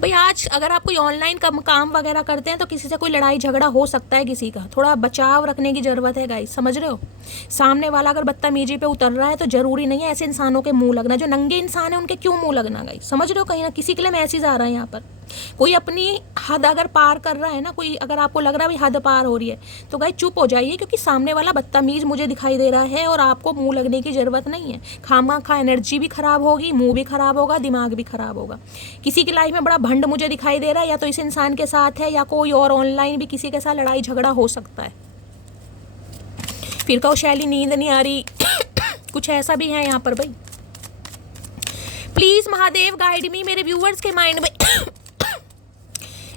भाई आज अगर आप कोई ऑनलाइन काम वगैरह करते हैं तो किसी से कोई लड़ाई झगड़ा हो सकता है, किसी का थोड़ा बचाव रखने की ज़रूरत है गाइस, समझ रहे हो। सामने वाला अगर बदतमीजी पे उतर रहा है तो ज़रूरी नहीं है ऐसे इंसानों के मुंह लगना। जो नंगे इंसान है उनके क्यों मुंह लगना गाइस, समझ रहे हो। कहीं ना किसी के लिए मैसेज आ रहा है यहाँ पर, कोई अपनी हद अगर पार कर रहा है ना, कोई अगर आपको लग रहा है भाई हद पार हो रही है तो गाइस चुप हो जाइए, क्योंकि सामने वाला बदतमीज मुझे दिखाई दे रहा है और आपको मुंह लगने की ज़रूरत नहीं है। खामखा एनर्जी भी ख़राब होगी, मुंह भी ख़राब होगा, दिमाग भी ख़राब होगा। किसी की लाइफ में बड़ा भंड मुझे दिखाई दे रहा है, या तो इस इंसान के साथ है या कोई और ऑनलाइन भी किसी के साथ लड़ाई झगड़ा हो सकता है। फिर कहो शैली नींद नहीं आ रही कुछ ऐसा भी है यहाँ पर भाई। प्लीज़ महादेव गाइड मी, मेरे व्यूअर्स के माइंड में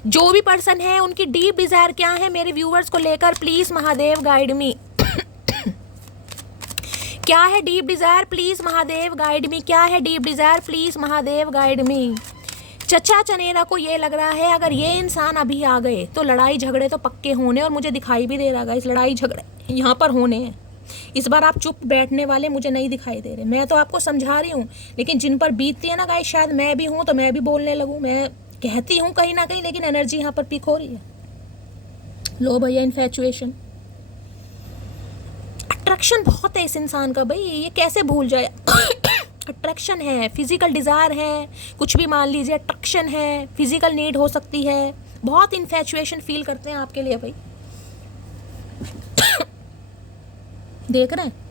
जो भी पर्सन है उनकी डीप डिजायर क्या है मेरे व्यूअर्स को लेकर, प्लीज महादेव गाइड मी। क्या है deep Dzire, please Mahadev guide me. क्या है deep Dzire, please Mahadev guide मी। चचा चनेरा को ये लग रहा है अगर ये इंसान अभी आ गए तो लड़ाई झगड़े तो पक्के होने, और मुझे दिखाई भी दे रहा है इस लड़ाई झगड़े यहाँ पर होने हैं। इस बार आप चुप बैठने वाले मुझे नहीं दिखाई दे रहे। मैं तो आपको समझा रही हूँ, लेकिन जिन पर बीतती है ना गाइस, शायद मैं भी हूँ तो मैं भी बोलने लगूँ। मैं कहती हूँ कहीं ना कहीं, लेकिन एनर्जी यहाँ पर पीक हो रही है। लो भैया, इन्फैचुएशन, अट्रैक्शन बहुत है इस इंसान का भाई, ये कैसे भूल जाए। अट्रैक्शन है, फिजिकल डिज़ायर है, कुछ भी मान लीजिए, अट्रैक्शन है, फिजिकल नीड हो सकती है, बहुत इन्फैचुएशन फील करते हैं आपके लिए भाई। देख रहे हैं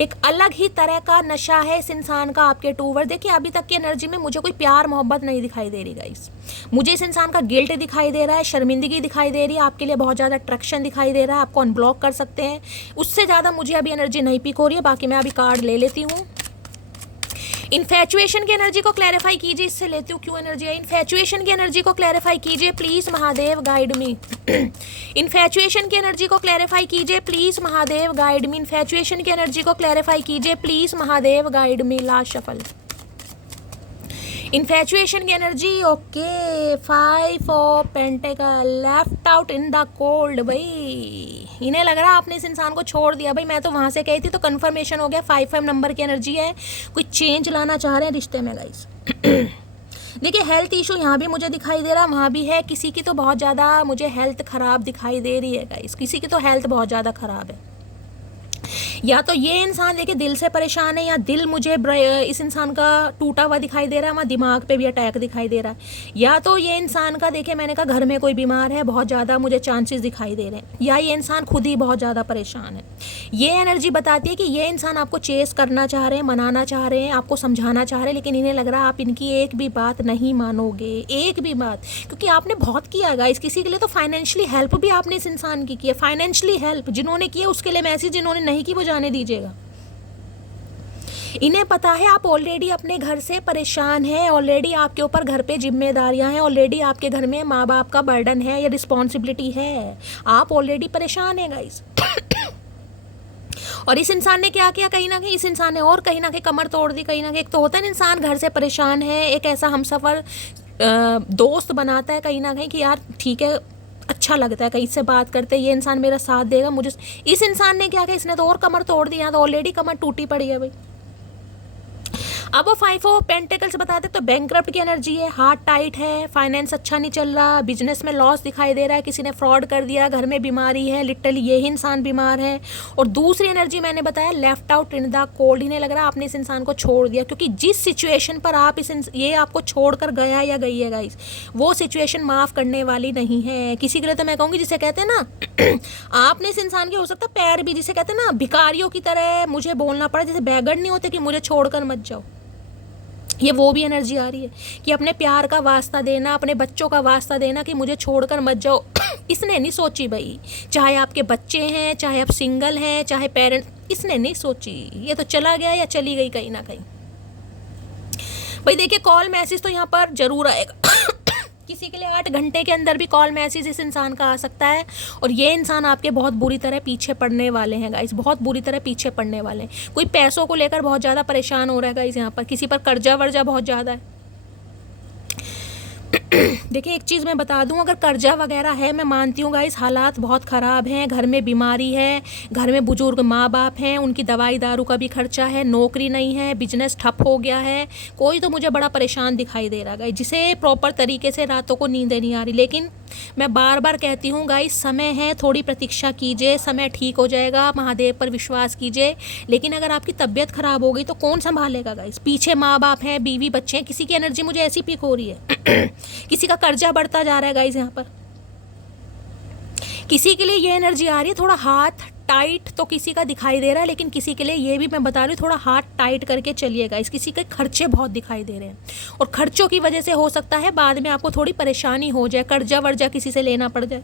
एक अलग ही तरह का नशा है इस इंसान का आपके टूवर। देखिए अभी तक की एनर्जी में मुझे कोई प्यार मोहब्बत नहीं दिखाई दे रही गाइस, मुझे इस इंसान का गिल्ट दिखाई दे रहा है, शर्मिंदगी दिखाई दे रही है, आपके लिए बहुत ज़्यादा अट्रैक्शन दिखाई दे रहा है, आपको अनब्लॉक कर सकते हैं। उससे ज़्यादा मुझे अभी एनर्जी नहीं पिक हो रही है। बाकी मैं अभी कार्ड ले लेती हूँ। इन्फैचुएशन की एनर्जी को क्लैरिफाई कीजिए, इससे लेती हूँ क्यों एनर्जी है। इन्फैचुएशन की एनर्जी को क्लैरिफाई कीजिए please Mahadev guide me. Infatuation की एनर्जी को क्लैरिफाई कीजिए please Mahadev guide me. Infatuation की एनर्जी को क्लैरिफाई कीजिए please Mahadev guide me. Last shuffle, infatuation की energy, okay. 5 of pentacle, left out in the cold. भाई इन्हें लग रहा है आपने इस इंसान को छोड़ दिया। भाई मैं तो वहाँ से कही थी, तो कंफर्मेशन हो गया। 5 नंबर की एनर्जी है, कोई चेंज लाना चाह रहे हैं रिश्ते में गाइस। देखिए हेल्थ इशू यहाँ भी मुझे दिखाई दे रहा, वहाँ भी है। किसी की तो बहुत ज़्यादा मुझे हेल्थ ख़राब दिखाई दे रही है गाइस, किसी की तो हेल्थ बहुत ज़्यादा ख़राब है। या तो ये इंसान देखिए दिल से परेशान है, या दिल मुझे इस इंसान का टूटा हुआ दिखाई दे रहा है, वहाँ दिमाग पे भी अटैक दिखाई दे रहा है। या तो ये इंसान का देखिए मैंने कहा घर में कोई बीमार है, बहुत ज़्यादा मुझे चांसेस दिखाई दे रहे हैं, या ये इंसान खुद ही बहुत ज़्यादा परेशान है। ये एनर्जी बताती है कि ये इंसान आपको चेस करना चाह रहे हैं, मनाना चाह रहे हैं, आपको समझाना चाह रहे हैं, लेकिन इन्हें लग रहा है आप इनकी एक भी बात नहीं मानोगे, एक भी बात, क्योंकि आपने बहुत किया गाइस किसी के लिए। तो फाइनेंशियली हेल्प भी आपने इस इंसान की है, फाइनेंशियली हेल्प जिन्होंने की है उसके लिए मैसेज, जिन्होंने नहीं की वो जाने दीजिएगा। इन्हें पता है आप ऑलरेडी अपने घर से परेशान हैं, ऑलरेडी आपके ऊपर घर पे जिम्मेदारियां हैं, ऑलरेडी आपके घर में माँ बाप का बर्डन है या रिस्पॉन्सिबिलिटी है, आप ऑलरेडी परेशान हैं गाइस। और इस इंसान ने क्या किया, कहीं ना कहीं इस इंसान ने और कहीं ना कहीं कमर तोड़ दी। कहीं ना कहीं एक तो होता है इंसान घर से परेशान है, एक ऐसा हमसफ़र दोस्त बनाता है कहीं ना कहीं कि यार ठीक है अच्छा लगता है कहीं से बात करते, ये इंसान मेरा साथ देगा मुझे। इस इंसान ने क्या किया, इसने तो और कमर तोड़ दिया, तो ऑलरेडी कमर टूटी पड़ी है भाई। अब वो 5 ऑफ पेंटिकल्स बताते तो बैंकरप्ट की एनर्जी है, हार्ट टाइट है, फाइनेंस अच्छा नहीं चल रहा, बिजनेस में लॉस दिखाई दे रहा है, किसी ने फ्रॉड कर दिया, घर में बीमारी है, लिटरली यही इंसान बीमार है। और दूसरी एनर्जी मैंने बताया left out in the cold, इन्हें लग रहा है आपने इस इंसान को छोड़ दिया, क्योंकि जिस सिचुएशन पर आप ये आपको छोड़कर गया या गई है गाइस, वो सिचुएशन माफ़ करने वाली नहीं है। किसी के लिए तो मैं कहूँगी, जिसे कहते हैं ना आपने इस इंसान के हो सकता पैर भी, जिसे कहते हैं ना भिखारियों की तरह मुझे बोलना पड़ा, जैसे बैगड़ नहीं होते कि मुझे छोड़कर मत जाओ, ये वो भी एनर्जी आ रही है कि अपने प्यार का वास्ता देना, अपने बच्चों का वास्ता देना कि मुझे छोड़कर मत जाओ। इसने नहीं सोची भाई, चाहे आपके बच्चे हैं, चाहे आप सिंगल हैं, चाहे पेरेंट, इसने नहीं सोची, ये तो चला गया या चली गई कहीं ना कहीं। भाई देखिए कॉल मैसेज तो यहाँ पर जरूर आएगा। किसी के लिए 8 घंटे के अंदर भी कॉल मैसेज इस इंसान का आ सकता है, और ये इंसान आपके बहुत बुरी तरह पीछे पड़ने वाले हैं गाइस, बहुत बुरी तरह पीछे पड़ने वाले हैं। कोई पैसों को लेकर बहुत ज़्यादा परेशान हो रहा है गाइस, यहाँ पर किसी पर कर्जा वर्जा बहुत ज़्यादा है। देखिए एक चीज़ मैं बता दूं, अगर कर्जा वगैरह है, मैं मानती हूँ गाइस हालात बहुत ख़राब हैं, घर में बीमारी है, घर में बुजुर्ग माँ बाप हैं, उनकी दवाई दारू का भी खर्चा है, नौकरी नहीं है, बिजनेस ठप हो गया है, कोई तो मुझे बड़ा परेशान दिखाई दे रहा गाइस, जिसे प्रॉपर तरीके से रातों को नींद नहीं आ रही। लेकिन मैं बार बार कहती हूँ गाइस, समय है, थोड़ी प्रतीक्षा कीजिए, समय ठीक हो जाएगा, महादेव पर विश्वास कीजिए। लेकिन अगर आपकी तबीयत ख़राब हो गई तो कौन संभालेगा गाइस, पीछे माँ बाप हैं, बीवी बच्चे हैं, किसी की एनर्जी मुझे ऐसी पिक हो रही है। किसी का कर्जा बढ़ता जा रहा है गाइस, यहाँ पर किसी के लिए ये एनर्जी आ रही है, थोड़ा हाथ टाइट तो किसी का दिखाई दे रहा है, लेकिन किसी के लिए ये भी मैं बता रही हूँ थोड़ा हाथ टाइट करके चलिएगा। इस किसी के खर्चे बहुत दिखाई दे रहे हैं, और खर्चों की वजह से हो सकता है बाद में आपको थोड़ी परेशानी हो जाए, कर्जा वर्जा किसी से लेना पड़ जाए।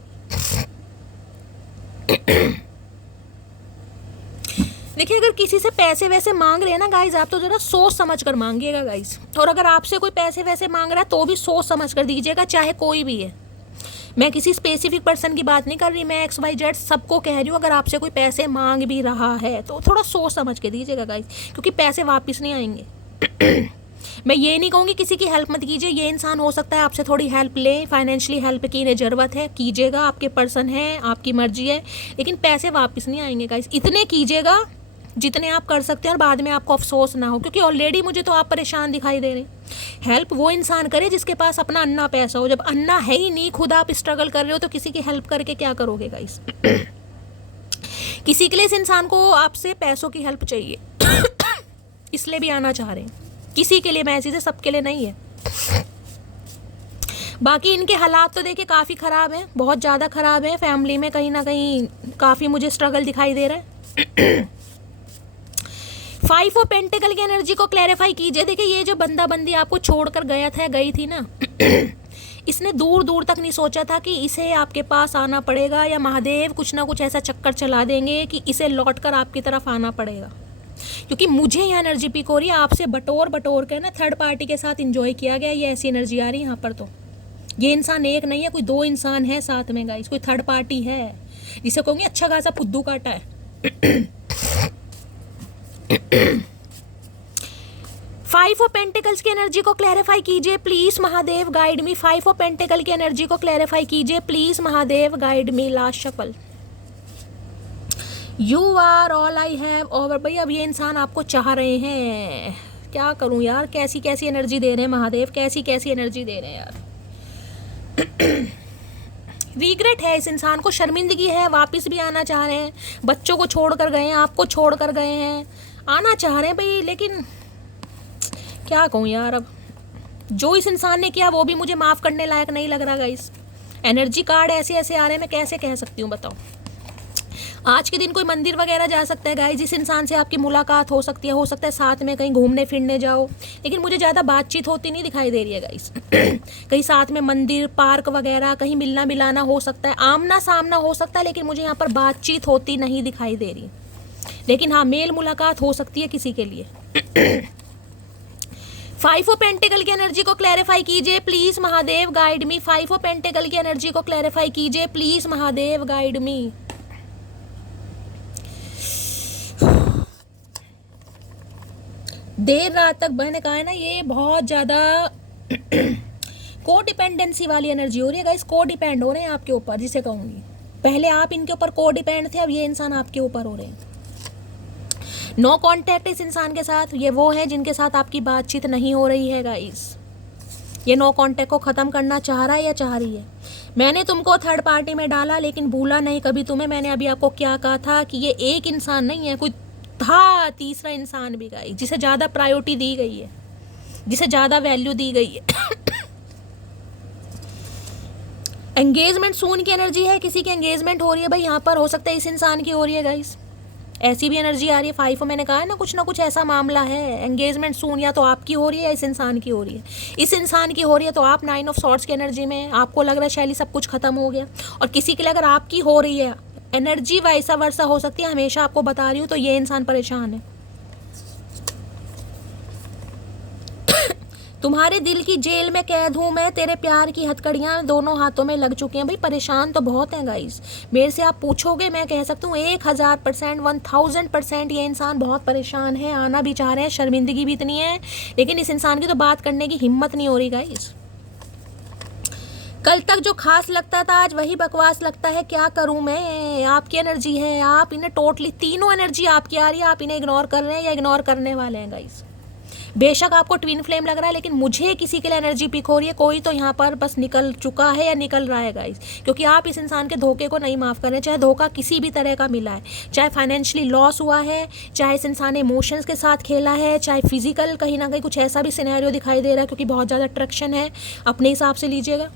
देखिए अगर किसी से पैसे वैसे मांग रहे हैं ना गाइज, आप तो ज़रा सोच समझ कर मांगिएगा गाइज, और अगर आपसे कोई पैसे वैसे मांग रहा है तो भी सोच समझ कर दीजिएगा, चाहे कोई भी है। मैं किसी स्पेसिफिक पर्सन की बात नहीं कर रही, मैं XYZ सबको कह रही हूँ, अगर आपसे कोई पैसे मांग भी रहा है तो थोड़ा सोच समझ के दीजिएगा गाइज, क्योंकि पैसे वापस नहीं आएंगे। मैं ये नहीं कहूँगी किसी की हेल्प मत कीजिए, ये इंसान हो सकता है आपसे थोड़ी हेल्प ले, फाइनेंशियली हेल्प की इन्हें ज़रूरत है, कीजिएगा, आपके पर्सन है, आपकी मर्जी है, लेकिन पैसे वापस नहीं आएंगे गाइज। इतने कीजिएगा जितने आप कर सकते हैं, और बाद में आपको अफसोस ना हो, क्योंकि ऑलरेडी मुझे तो आप परेशान दिखाई दे रहे हैं। हेल्प वो इंसान करे जिसके पास अपना अन्ना पैसा हो, जब अन्ना है ही नहीं, खुद आप स्ट्रगल कर रहे हो, तो किसी की हेल्प करके क्या करोगे गाइस। किसी के लिए इस इंसान को आपसे पैसों की हेल्प चाहिए, इसलिए भी आना चाह रहे हैं, किसी के लिए, मैं ऐसी से सबके लिए नहीं है। बाकी इनके हालात तो देखिए काफ़ी ख़राब हैं, बहुत ज़्यादा ख़राब है, फैमिली में कहीं ना कहीं काफ़ी मुझे स्ट्रगल दिखाई दे रहा है। 5 ऑफ पेंटिकल की एनर्जी को क्लैरिफाई कीजिए। देखिए ये जो बंदा बंदी आपको छोड़कर गया था, गई थी ना, इसने दूर दूर तक नहीं सोचा था कि इसे आपके पास आना पड़ेगा, या महादेव कुछ ना कुछ ऐसा चक्कर चला देंगे कि इसे लौटकर आपकी तरफ आना पड़ेगा। क्योंकि मुझे यहाँ एनर्जी पिक हो रही है, आपसे बटोर बटोर के ना थर्ड पार्टी के साथ इंजॉय किया गया, ये ऐसी एनर्जी आ रही है यहाँ पर। तो ये इंसान एक नहीं है, कोई 2 इंसान है साथ में गाइस, कोई थर्ड पार्टी है, जिसे कहूँगी अच्छा खासा फुद्दू काटा है। 5 ऑफ पेंटिकल्स की एनर्जी को क्लैरिफाई कीजिए please Mahadev, guide me. 5 of pentacle की एनर्जी को क्लैरिफाई कीजिए please Mahadev, guide me. Last shuffle, you are all I have over. भाई अब ये इंसान आपको चाह रहे हैं, क्या करूं यार, कैसी कैसी एनर्जी दे रहे हैं महादेव, कैसी कैसी एनर्जी दे रहे हैं यार। रिग्रेट है इस इंसान को, शर्मिंदगी है, वापस भी आना चाह रहे हैं, बच्चों को छोड़ कर गए हैं, आपको छोड़ कर गए हैं, आना चाह रहे हैं भाई, लेकिन क्या कहूँ यार, अब जो इस इंसान ने किया वो भी मुझे माफ़ करने लायक नहीं लग रहा गाइस। एनर्जी कार्ड ऐसे ऐसे आ रहे हैं, मैं कैसे कह सकती हूँ बताओ। आज के दिन कोई मंदिर वगैरह जा सकता है गाइस, जिस इंसान से आपकी मुलाकात हो सकती है, हो सकता है साथ में कहीं घूमने फिरने जाओ, लेकिन मुझे ज़्यादा बातचीत होती नहीं दिखाई दे रही है गाइस। कहीं साथ में मंदिर पार्क वगैरह कहीं मिलना मिलाना हो सकता है, आमना सामना हो सकता है, लेकिन मुझे यहाँ पर बातचीत होती नहीं दिखाई दे रही। लेकिन हाँ मेल मुलाकात हो सकती है किसी के लिए। 5 ऑफ पेंटिकल की एनर्जी को क्लैरिफाई कीजिए please Mahadev, guide me. 5 of pentacle की एनर्जी को क्लैरिफाई कीजिए प्लीज महादेव, गाइड मी। देर रात तक मैंने कहा है ना, ये बहुत ज़्यादा को डिपेंडेंसी वाली एनर्जी हो रही है गाइस, को डिपेंड हो रहे हैं आपके ऊपर, जिसे कहूँगी पहले आप इनके ऊपर को डिपेंड थे, अब ये इंसान आपके ऊपर हो रहे हैं। नो कांटेक्ट इस इंसान के साथ, ये वो है जिनके साथ आपकी बातचीत नहीं हो रही है गाइस। ये नो कांटेक्ट को ख़त्म करना चाह रहा है या चाह रही है। मैंने तुमको थर्ड पार्टी में डाला लेकिन भूला नहीं कभी तुम्हें। मैंने अभी आपको क्या कहा था कि ये एक इंसान नहीं है, कोई था तीसरा इंसान भी गाइस, जिसे ज़्यादा प्रायोरिटी दी गई है, जिसे ज़्यादा वैल्यू दी गई है। एंगेजमेंट सून की एनर्जी है, किसी की एंगेजमेंट हो रही है भाई यहाँ पर, हो सकता है इस इंसान की हो रही है गाइस, ऐसी भी एनर्जी आ रही है। 5 मैंने कहा है ना कुछ ऐसा मामला है। एंगेजमेंट सून या तो आपकी हो रही है या इस इंसान की हो रही है। इस इंसान की हो रही है तो आप 9 ऑफ सॉर्ड्स की एनर्जी में, आपको लग रहा है शैली सब कुछ खत्म हो गया, और किसी के लिए अगर आपकी हो रही है एनर्जी वैसा वर्षा हो सकती है, हमेशा आपको बता रही हूँ, तो ये इंसान परेशान है। तुम्हारे दिल की जेल में कैद हूँ मैं, तेरे प्यार की हथकड़ियाँ दोनों हाथों में लग चुकी हैं। भाई परेशान तो बहुत हैं गाइस, मेरे से आप पूछोगे मैं कह सकता हूँ 1000%, 1000% ये इंसान बहुत परेशान है। आना भी चाह रहे हैं, शर्मिंदगी भी इतनी है, लेकिन इस इंसान की तो बात करने की हिम्मत नहीं हो रही गाइस। कल तक जो खास लगता था आज वही बकवास लगता है, क्या करूं मैं। आपकी एनर्जी है, आप इन्हें टोटली, तीनों एनर्जी आपकी आ रही है, आप इन्हें इग्नोर कर रहे हैं या इग्नोर करने वाले हैं गाइस। बेशक आपको ट्विन फ्लेम लग रहा है, लेकिन मुझे किसी के लिए एनर्जी पिक हो रही है। कोई तो यहाँ पर बस निकल चुका है या निकल रहा है गाइस, क्योंकि आप इस इंसान के धोखे को नहीं माफ़ कर रहे हैं। चाहे धोखा किसी भी तरह का मिला है, चाहे फाइनेंशियली लॉस हुआ है, चाहे इस इंसान ने इमोशंस के साथ खेला है, चाहे फिजिकल कहीं ना कहीं कुछ ऐसा भी सिनेरियो दिखाई दे रहा है, क्योंकि बहुत ज़्यादा अट्रैक्शन है, अपने हिसाब से लीजिएगा।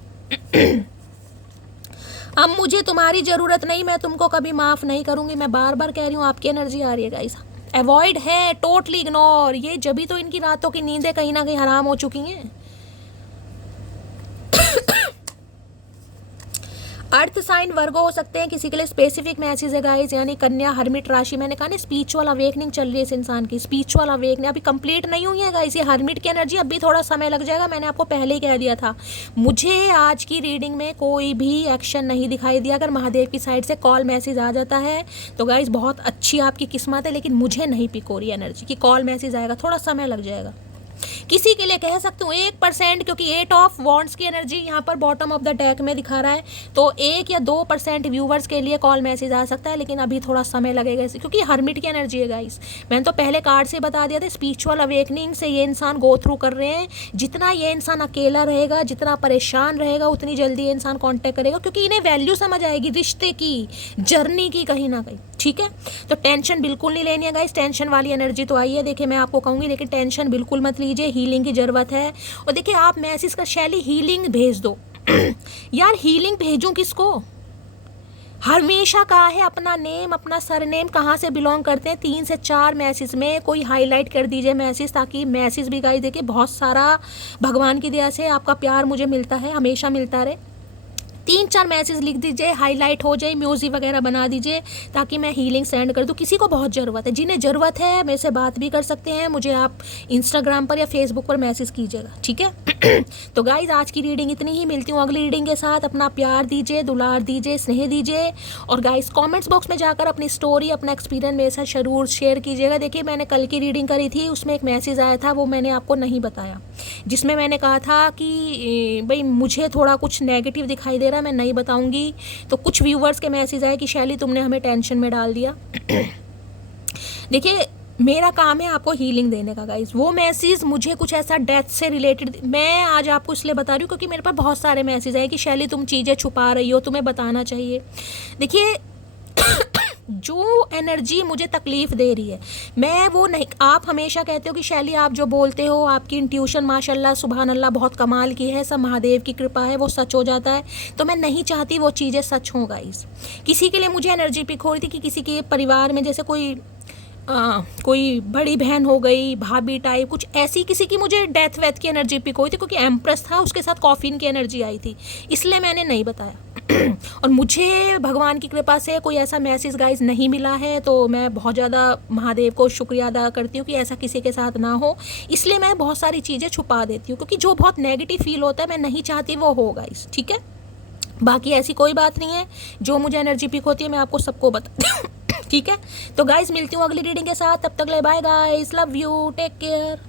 अब मुझे तुम्हारी ज़रूरत नहीं, मैं तुमको कभी माफ़ नहीं करूँगी। मैं बार बार कह रही हूँ, आपकी एनर्जी आ रही है गाइस। अवॉइड है, टोटली इग्नोर। ये जब तो इनकी रातों की नींदें कहीं ना कहीं हराम हो चुकी हैं। अर्थ साइन वर्गो हो सकते हैं, किसी के लिए स्पेसिफिक मैसेज है गाइस, यानी कन्या, हर्मिट राशि। मैंने कहा ना स्पिरिचुअल अवेकनिंग चल रही है इस इंसान की, स्पिरिचुअल अवेकनिंग अभी कंप्लीट नहीं हुई है गाइस। ये हर्मिट की एनर्जी अभी थोड़ा समय लग जाएगा, मैंने आपको पहले ही कह दिया था। मुझे आज की रीडिंग में कोई भी एक्शन नहीं दिखाई दिया। अगर महादेव की साइड से कॉल मैसेज आ जाता है तो गाइस बहुत अच्छी आपकी किस्मत है, लेकिन मुझे नहीं पिक हो रही एनर्जी कि कॉल मैसेज आएगा, थोड़ा समय लग जाएगा। किसी के लिए कह सकती हूँ 1%, क्योंकि 8 ऑफ वॉन्ड्स की एनर्जी यहाँ पर बॉटम ऑफ द डेक में दिखा रहा है, तो 1 या 2% व्यूवर्स के लिए कॉल मैसेज आ सकता है, लेकिन अभी थोड़ा समय लगेगा इसे, क्योंकि हर्मिट की एनर्जी है गाइस। मैंने तो पहले कार्ड से बता दिया था, स्पिरिचुअल अवेकनिंग से ये इंसान गो थ्रू कर रहे हैं। जितना ये इंसान अकेला रहेगा, जितना परेशान रहेगा, उतनी जल्दी ये इंसान कॉन्टेक्ट करेगा, क्योंकि इन्हें वैल्यू समझ आएगी रिश्ते की, जर्नी की कहीं ना कहीं। ठीक है, तो टेंशन बिल्कुल नहीं लेनी है गाइस। टेंशन वाली एनर्जी तो आई है, देखिए मैं आपको कहूँगी, लेकिन टेंशन बिल्कुल मत लीजिए, हीलिंग की ज़रूरत है। और देखिए आप मैसेज कर, शैली हीलिंग भेज दो। यार हीलिंग भेजूं किसको? हमेशा कहा है अपना नेम, अपना सरनेम, कहाँ से बिलोंग करते हैं, 3 से 4 मैसेज में कोई हाईलाइट कर दीजिए मैसेज, ताकि मैसेज भी गाइस देखिए बहुत सारा भगवान की दया से आपका प्यार मुझे मिलता है, हमेशा मिलता रहे। 3-4 मैसेज लिख दीजिए, हाईलाइट हो जाए, म्यूजिक वगैरह बना दीजिए, ताकि मैं हीलिंग सेंड कर दूँ। किसी को बहुत ज़रूरत है, जिन्हें ज़रूरत है मेरे से बात भी कर सकते हैं, मुझे आप इंस्टाग्राम पर या फेसबुक पर मैसेज कीजिएगा, ठीक है। तो गाइज आज की रीडिंग इतनी ही, मिलती हूँ अगली रीडिंग के साथ। अपना प्यार दीजिए, दुलार दीजिए, स्नेह दीजिए, और गाइज कॉमेंट्स बॉक्स में जाकर अपनी स्टोरी, अपना एक्सपीरियंस मेरे साथ जरूर शेयर कीजिएगा। देखिए मैंने कल की रीडिंग करी थी, उसमें एक मैसेज आया था, वो मैंने आपको नहीं बताया, जिसमें मैंने कहा था कि भाई मुझे थोड़ा कुछ नेगेटिव दिखाई दे रहा है, मैं नहीं बताऊंगी। तो कुछ व्यूवर्स के मैसेज आए कि शैली तुमने हमें टेंशन में डाल दिया। देखिए मेरा काम है आपको हीलिंग देने का गाइस। वो मैसेज मुझे कुछ ऐसा डेथ से रिलेटेड, मैं आज आपको इसलिए बता रही हूँ क्योंकि मेरे पास बहुत सारे मैसेज आए कि शैली तुम चीज़ें छुपा रही हो, तुम्हें बताना चाहिए। देखिए जो एनर्जी मुझे तकलीफ़ दे रही है, मैं वो नहीं, आप हमेशा कहते हो कि शैली आप जो बोलते हो, आपकी इंट्यूशन माशाल्लाह सुभान अल्लाह बहुत कमाल की है, सब महादेव की कृपा है, वो सच हो जाता है। तो मैं नहीं चाहती वो चीज़ें सच हों गाइस। किसी के लिए मुझे एनर्जी पिक हो रही थी कि किसी के परिवार में जैसे कोई बड़ी बहन हो गई, भाभी टाइप कुछ ऐसी, किसी की मुझे डेथ वेथ की एनर्जी पिक हुई थी, क्योंकि एम्प्रेस था उसके साथ कॉफिन की एनर्जी आई थी, इसलिए मैंने नहीं बताया। और मुझे भगवान की कृपा से कोई ऐसा मैसेज गाइज नहीं मिला है, तो मैं बहुत ज़्यादा महादेव को शुक्रिया अदा करती हूँ कि ऐसा किसी के साथ ना हो। इसलिए मैं बहुत सारी चीज़ें छुपा देती हूँ, क्योंकि जो बहुत नेगेटिव फील होता है मैं नहीं चाहती वो हो गाइज, ठीक है। बाकी ऐसी कोई बात नहीं है, जो मुझे एनर्जी पिक होती है मैं आपको सबको बताती हूँ, ठीक है। तो गाइज मिलती हूँ अगली रीडिंग के साथ, तब तक ले bye guys, love you, take care.